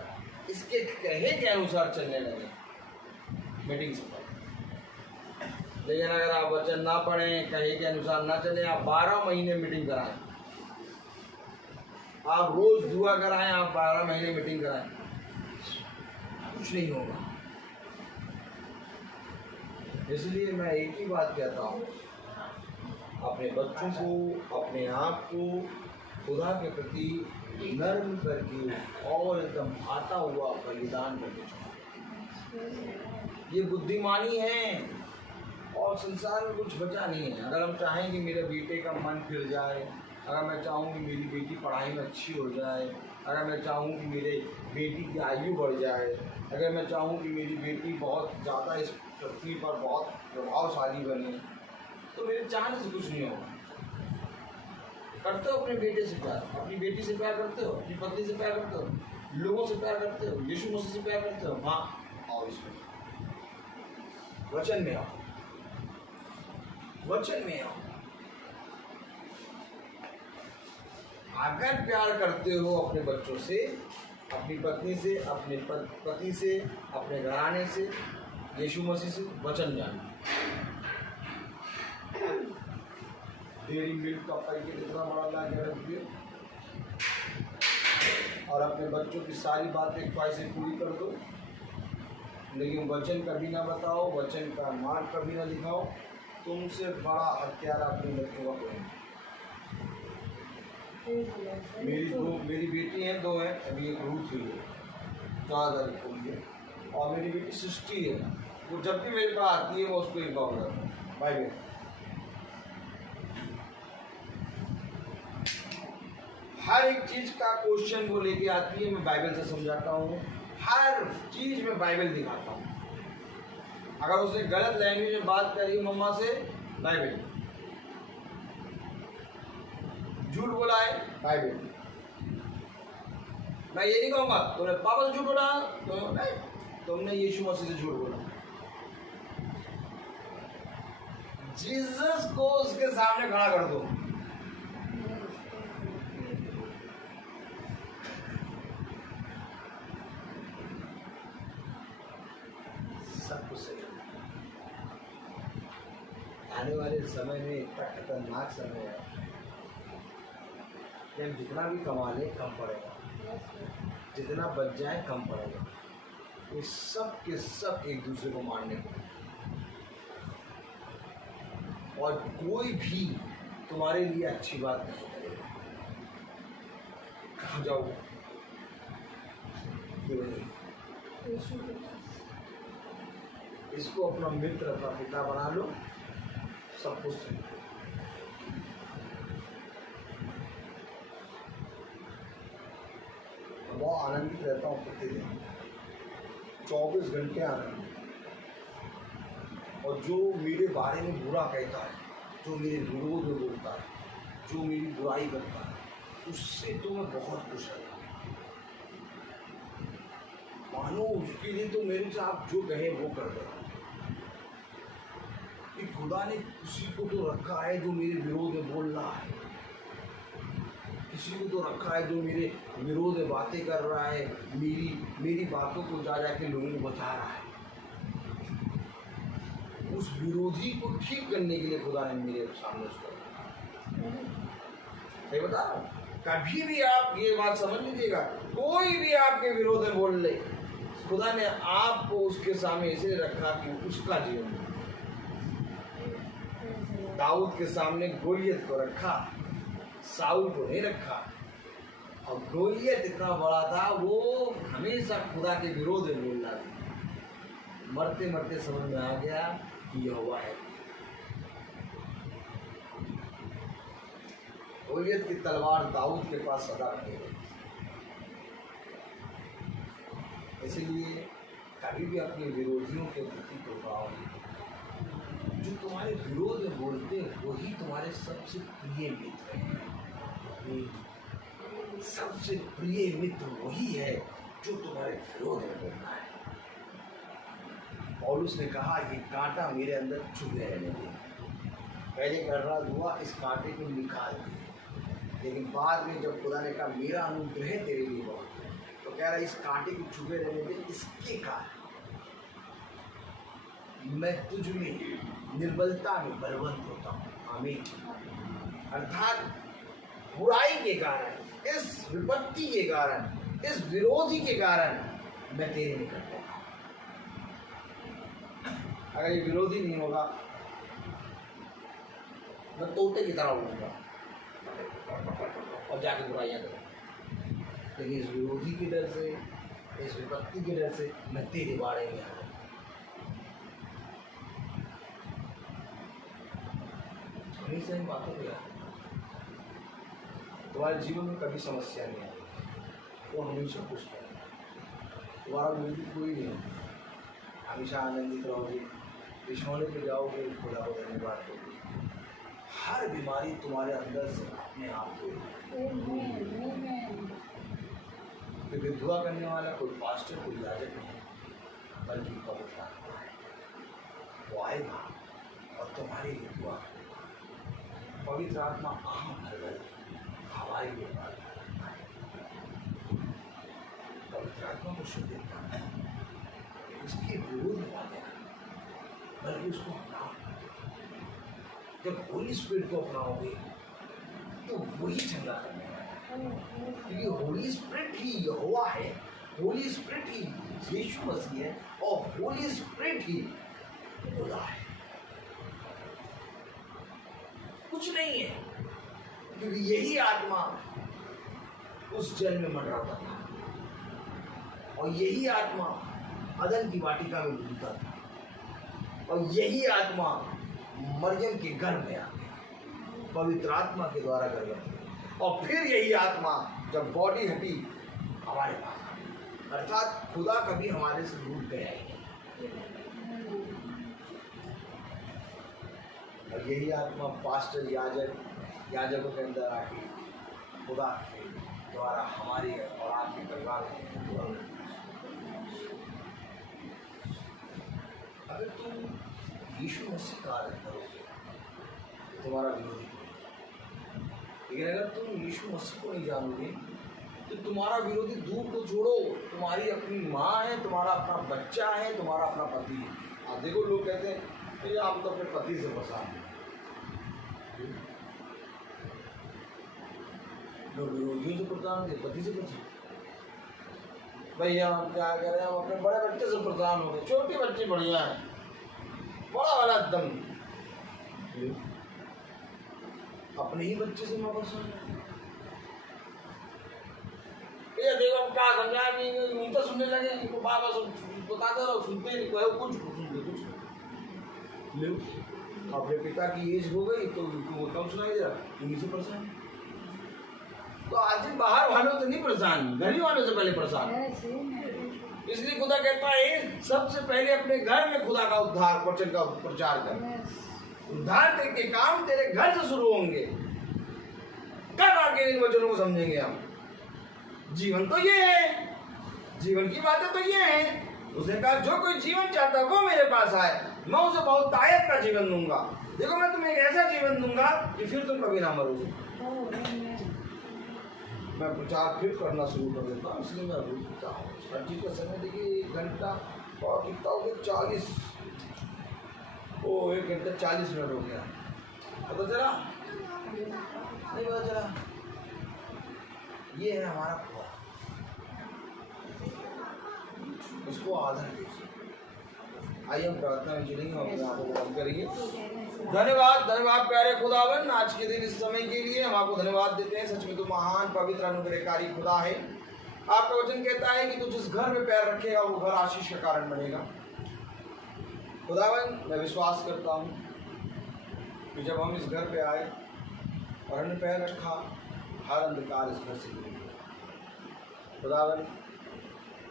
इसके कहे के अनुसार चलने लगे, मीटिंग सफल। लेकिन अगर आप वचन ना पढ़ें, कहे के अनुसार ना चलें, आप 12 महीने मीटिंग कराएं, आप रोज दुआ कराएं, आप 12 महीने मीटिंग कराएं, कुछ नहीं होगा। इसलिए मैं एक ही बात कहता हूँ, अपने बच्चों को, अपने आप को खुदा के प्रति नर्म करके और एकदम आता हुआ बलिदान करके चुका। ये बुद्धिमानी है और संसार में कुछ बचा नहीं है। अगर हम चाहें कि मेरे बेटे का मन फिर जाए, अगर मैं चाहूँ कि मेरी बेटी पढ़ाई में अच्छी हो जाए, अगर मैं चाहूँ कि मेरे बेटी की आयु बढ़ जाए, अगर मैं चाहूँ कि मेरी बेटी बहुत ज़्यादा इस पृथ्वी पर बहुत प्रभावशाली बने, तो मेरे चाहने से कुछ नहीं होगा। करते हो अपने बेटे से प्यार, अपनी बेटी से प्यार करते हो, अपनी पत्नी से प्यार करते हो, लोगों से प्यार करते हो, यीशु मसीह से प्यार करते हो, हाँ आओ इसमें, वचन में आओ, वचन में आओ। अगर प्यार करते हो अपने बच्चों से, अपनी पत्नी से, अपने पति से, अपने घराने से, यीशु मसीह से, वचन जानो। डेयरी मिल्क का पैकेट इतना बड़ा ला के रख दियो और अपने बच्चों की सारी बातें ख्वाहिशें पूरी कर दो, लेकिन वचन कभी ना बताओ, वचन का मार्ग कभी ना दिखाओ, तुमसे बड़ा हत्यारा अपने बच्चों का कोई नहीं। मेरी बेटी हैं, 2 हैं, अभी एक रूथ हुई है, 14 तारीख को हुई है, और मेरी बेटी सृष्टि है। वो जब भी मेरे पास आती है मैं उसको एक बार बताता हूँ, बाइबल हर एक चीज का क्वेश्चन वो लेके आती है, मैं बाइबल से समझाता हूँ, हर चीज में बाइबल दिखाता हूँ। अगर उसने गलत लैंग्वेज में बात करी मम्मा से, बाइबल, झूठ बोला है, बाइबल। मैं ये नहीं कहूँगा तुमने पापा से झूठ बोला, तो नहीं, तुमने यीशु मसीह से झूठ बोला। जीसस को उसके सामने खड़ा कर दो, सब कुछ सही। आने वाले समय में इतना खतरनाक समय है कि हम जितना भी कमा लें कम पड़ेगा, जितना बच जाए कम पड़ेगा। ये सब के सब एक दूसरे को मारने को, और कोई भी तुम्हारे लिए अच्छी बात नहीं करेगा। कहाँ जाओ, इसको अपना मित्र, अपना पिता बना लो, सब कुछ सही। बहुत आनंदित रहता हूँ प्रतिदिन, 24 घंटे आनंद। और जो मेरे बारे में बुरा कहता है, जो मेरे विरोध में बोलता है, जो मेरी बुराई करता है, उससे तो मैं बहुत खुश रहता हूँ। मानो उसके लिए तो मेरे से आप जो कहें वो कर दो। कि खुदा ने किसी को तो रखा है जो मेरे विरोध में बोल रहा है, किसी को तो रखा है जो मेरे विरोध में बातें कर रहा है, मेरी बातों को जा के लोगों को बता रहा है। उस विरोधी को ठीक करने के लिए खुदा ने मेरे सामने उसको रखा। सही बता रहा हूं? कभी भी आप ये बात समझ लीजिएगा, कोई भी आपके विरोध में बोल ले, खुदा ने आपको उसके सामने ऐसे रखा कि उसका जीवन। दाऊद के सामने गोलियत को रखा, साउल को नहीं रखा। और गोलियत इतना बड़ा था, वो हमेशा खुदा के विरोध में बोल रहा था। मरते मरते समझ में आ गया कि यहोवा है। गोलियत की तलवार दाऊद के पास सदा रही। इसलिए कभी भी अपने विरोधियों के प्रति टोकाओ। जो तुम्हारे विरोध में बोलते हैं वही तुम्हारे सबसे प्रिय मित्र हैं। सबसे प्रिय मित्र वही है जो तुम्हारे विरोध में बोलता है। पौलुस ने कहा, ये कांटा मेरे अंदर चुभे रहने दे, पहले गड़बड़ा हुआ, इस कांटे को निकाल दिया, लेकिन बाद में जब खुदा ने कहा मेरा अनुग्रह तेरे लिए बहुत, तो कह रहा इस कांटे को छुपे रहने दे, इसके कारण मैं तुझ में निर्बलता में बलवंत होता हूँ। आमीन। अर्थात बुराई के कारण, इस विपत्ति के कारण, इस विरोधी के कारण मैं तेरे निकट होगा। अगर ये विरोधी नहीं होगा मैं तोते की तरह उड़ूंगा और जाके बुराइयां करूंगा, लेकिन इस विरोधी के डर से, इस विपत्ति के डर से मैं तेरे बारे में आऊँ। हमेशा इन बातों को याद, तुम्हारे जीवन में कभी समस्या नहीं आएगी, वो हमेशा खुश रहेगा, तुम्हारा विरोधी कोई नहीं है, हमेशा आनंदित रहोगे, बिछौने पे जाओगे, खुदा को धन्यवाद दोगे, हर बीमारी तुम्हारे अंदर से अपने आप को, क्योंकि दुआ करने वाला कोई पास्टर, कोई याजक नहीं, बल्कि पवित्र आत्मा है। वो आएगा और तुम्हारे लिए दुआ करेगा। पवित्र आत्मा आम भर गए हमारे लिए बात, पवित्र आत्मा को शुद्ध करना है, उसके विरोध में बातें, बल्कि उसको अपनाओ। जब होली स्पिरिट को अपनाओगे तो वही चंगा करने वाला है, क्योंकि होली स्पिरिट ही यहोवा है, होली स्पिरिट ही यीशु मसीह है, और होली स्पिरिट ही खुदा है। कुछ नहीं है, क्योंकि यही आत्मा उस जल में मंडराता था, और यही आत्मा अदन की वाटिका में घूमता था, और यही आत्मा मरियम के गर्भ में आ गया, पवित्र आत्मा के द्वारा गर्भ में, और फिर यही आत्मा जब बॉडी हटी हमारे पास आ गई। अर्थात खुदा कभी हमारे से दूर गया ही नहीं, और यही आत्मा पास्टर याजकों के अंदर आके खुदा के द्वारा हमारे और आपके परिवार में। अगर तुम यीशु मसीह का आदर करोगे तो तुम्हारा विरोधी, लेकिन अगर तुम यीशु मसीह को नहीं जानोगे तो तुम्हारा विरोधी दूर को छोड़ो, तुम्हारी अपनी माँ है, तुम्हारा अपना बच्चा है, तुम्हारा अपना पति है। आप देखो लोग कहते हैं कि आप तो अपने पति से परेशान हैं, लोग विरोधियों से परेशान थे, पति से परेशान। भैया हम क्या करें, हम अपने बड़े बच्चे से परेशान हो गए, छोटे बच्चे बढ़िया हैं, बड़ा वाला दम, अपने ही बच्चे से मैं परेशान। ये देखो हम क्या समझा नहीं, उनका सुनने लगे, इनको बाबा बताते रहो, सुनते ही नहीं, कुछ सुनते कुछ ले। अपने पिता की एज हो गई तो उनको कम सुनाई दे रहा, उन्हीं से परेशान। तो आज बाहर वालों से नहीं परेशान, घर ही वालों से पहले परेशान। इसलिए खुदा कहता है सबसे पहले अपने घर में खुदा का उद्धार वचन का प्रचार कर। उद्धार के काम तेरे घर से शुरू होंगे, कब आगे इन वचनों को समझेंगे हम। जीवन तो ये है, जीवन की बातें तो ये है। उसने कहा जो कोई जीवन चाहता है वो मेरे पास आए, मैं उसे बहुत तायत का जीवन दूंगा। देखो मैं तुम्हें एक ऐसा जीवन दूंगा कि फिर तुम कभी ना मरोगे। मैं प्रचार फिर करना शुरू कर देता हूँ, इसलिए मैं रुकता हूँ। हर चीज़ का समय देखिए, 1 घंटा और कितना हो गया 40, ओ 1 घंटा 40 मिनट हो गया। पता चला नहीं पता चला। ये है हमारा खुदा, इसको आदर दीजिए। आइए हम प्रार्थना में चलेंगे, हम अपने आप को बंद करेंगे। धन्यवाद प्यारे खुदावन, आज के दिन इस समय के लिए हम आपको धन्यवाद देते हैं। सच में तो महान पवित्र अनुग्रहकारी खुदा है। आपका वचन कहता है कि तू जिस घर में पैर रखेगा वो घर आशीष का कारण बनेगा। खुदावन मैं विश्वास करता हूँ कि जब हम इस घर पे आए और हमने पैर रखा, हर अंधकार इस घर से दूर गया। खुदावन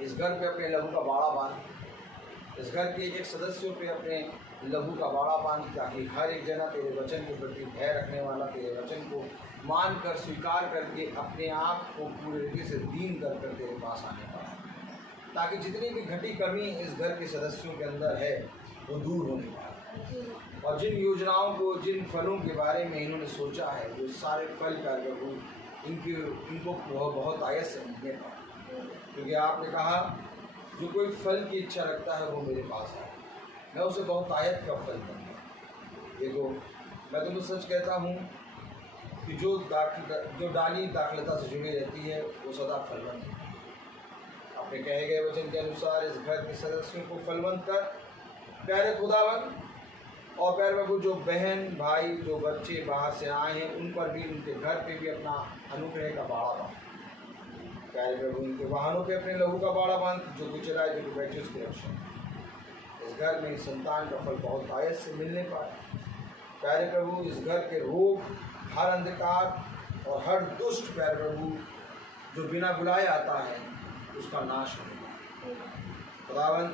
इस घर पे अपने लहू का बाड़ा बांध, इस घर के एक सदस्यों पे अपने लहू का बाड़ा बांध, ताकि हर एक जना तेरे वचन के प्रति भय रखने वाला, तेरे वचन को मान कर स्वीकार करके अपने आप को पूरे रीति से दीन कर तेरे पास आने पाए, ताकि जितनी भी घटी कमी इस घर के सदस्यों के अंदर है वो दूर होने पाए। और जिन योजनाओं को, जिन फलों के बारे में इन्होंने सोचा है, वो सारे फल प्यारे प्रभु इनको बहुत आयत से मिलने पाए। क्योंकि आपने कहा जो कोई फल की इच्छा रखता है वो मेरे पास आए, मैं उसे बहुत आयत का फल दूँगा। देखो मैं तुमको सच कहता हूँ कि जो डाली दाखलता से जुड़ी रहती है वो सदा फलवंत है। अपने कहे गए वचन के अनुसार इस घर के सदस्यों को फलवंत कर प्यारे खुदावन, और प्यारे प्रभु जो बहन भाई जो बच्चे बाहर से आए हैं उन पर भी, उनके घर पे भी अपना अनुग्रह का बाड़ा बांध। प्यारे प्रभु उनके वाहनों पे अपने लहू का बाड़ा बांध, जो कुछ चलाए जो बैठे उसकी रक्षा। इस घर में संतान का फल बहुत आयत से मिलने पाए। प्यारे प्रभु इस घर के रोग, हर अंधकार और हर दुष्ट प्यारे प्रभु जो बिना बुलाए आता है उसका नाश हो। खुदावन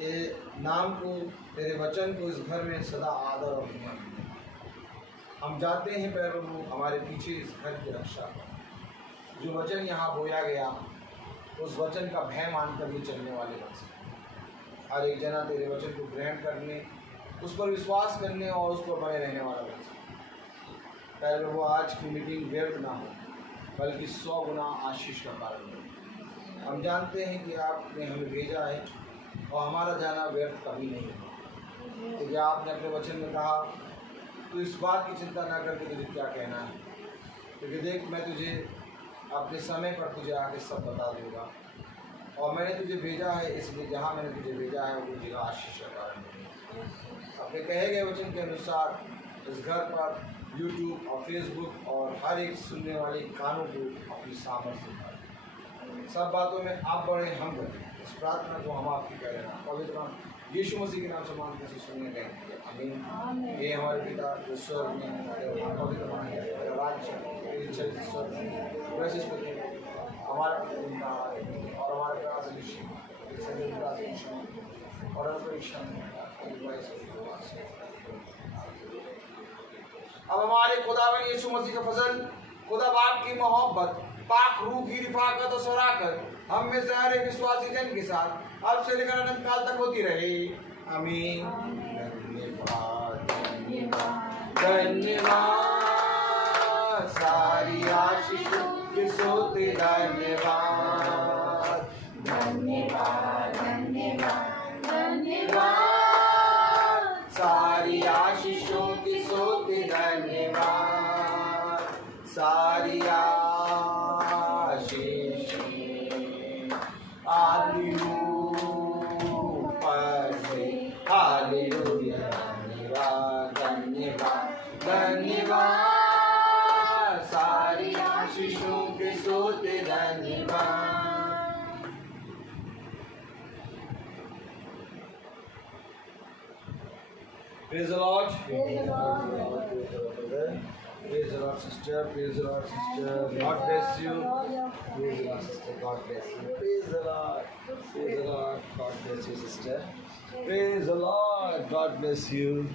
ये नाम को, तेरे वचन को इस घर में सदा आदर और महिमा मिले। हम जाते हैं प्यारे प्रभु हमारे पीछे इस घर की रक्षा कर। जो वचन यहाँ बोया गया उस वचन का भय मानकर ये चलने वाले बन सके। हर एक जना तेरे वचन को ग्रहण करने, उस पर विश्वास करने और उस पर बने रहने वाला बन सके। प्यारे प्रभु आज की मीटिंग व्यर्थ ना हो बल्कि 100 गुना आशीष का कारण हो। हम जानते हैं कि आपने हमें भेजा है और हमारा जाना व्यर्थ कभी नहीं होगा। क्योंकि आपने अपने वचन में कहा तो इस बात की चिंता ना करके तुझे क्या कहना है, क्योंकि देख मैं तुझे अपने समय पर तुझे आगे सब बता दूँगा। और मैंने तुझे भेजा है, इसलिए जहाँ मैंने तुझे भेजा है वो जगह आशीष का कारण है। अपने कहे गए वचन के अनुसार इस घर पर यूट्यूब और फेसबुक और हर एक सुनने वाले कानों को अपनी सामर्थ्य कर। सब बातों में आप बढ़े, हम बढ़े। इस प्रार्थना को हम आपकी कह रहे हैं पवित्र नाम यीशु मसीह के नाम से मांगते हैं, सुनने गए आमीन। ये हमारे पिता जो स्वर्ग में है, पवित्र नाम राज्य स्वर्ग में वैसे हमारा और हमारे और अब हमारे खुदावन यीशु मसीह का फजल, खुदा बाप की मोहब्बत, पाक रूह की रिफाकत और सराकत हम में से हर एक विश्वासी जन के साथ अब से लेकर अनंत काल तक होती रहे आमीन। धन्यवाद धन्यवाद धन्यवाद, सारी आशीषों के सोते धन्यवाद धन्यवाद धन्यवाद धन्यवाद, सारी आशीषों के सोते धन्यवाद, सारी हालेलुया धन्यवाद धन्यवाद धन्यवाद, सारी आशीषों के सोते धन्यवाद। Praise the Lord. Praise the Lord. Praise the Lord, sister. Praise the Lord, sister. God bless you. Praise the Lord, sister. God bless you. Praise the Lord. Praise the Lord. God bless you, sister. Praise the Lord. God bless you.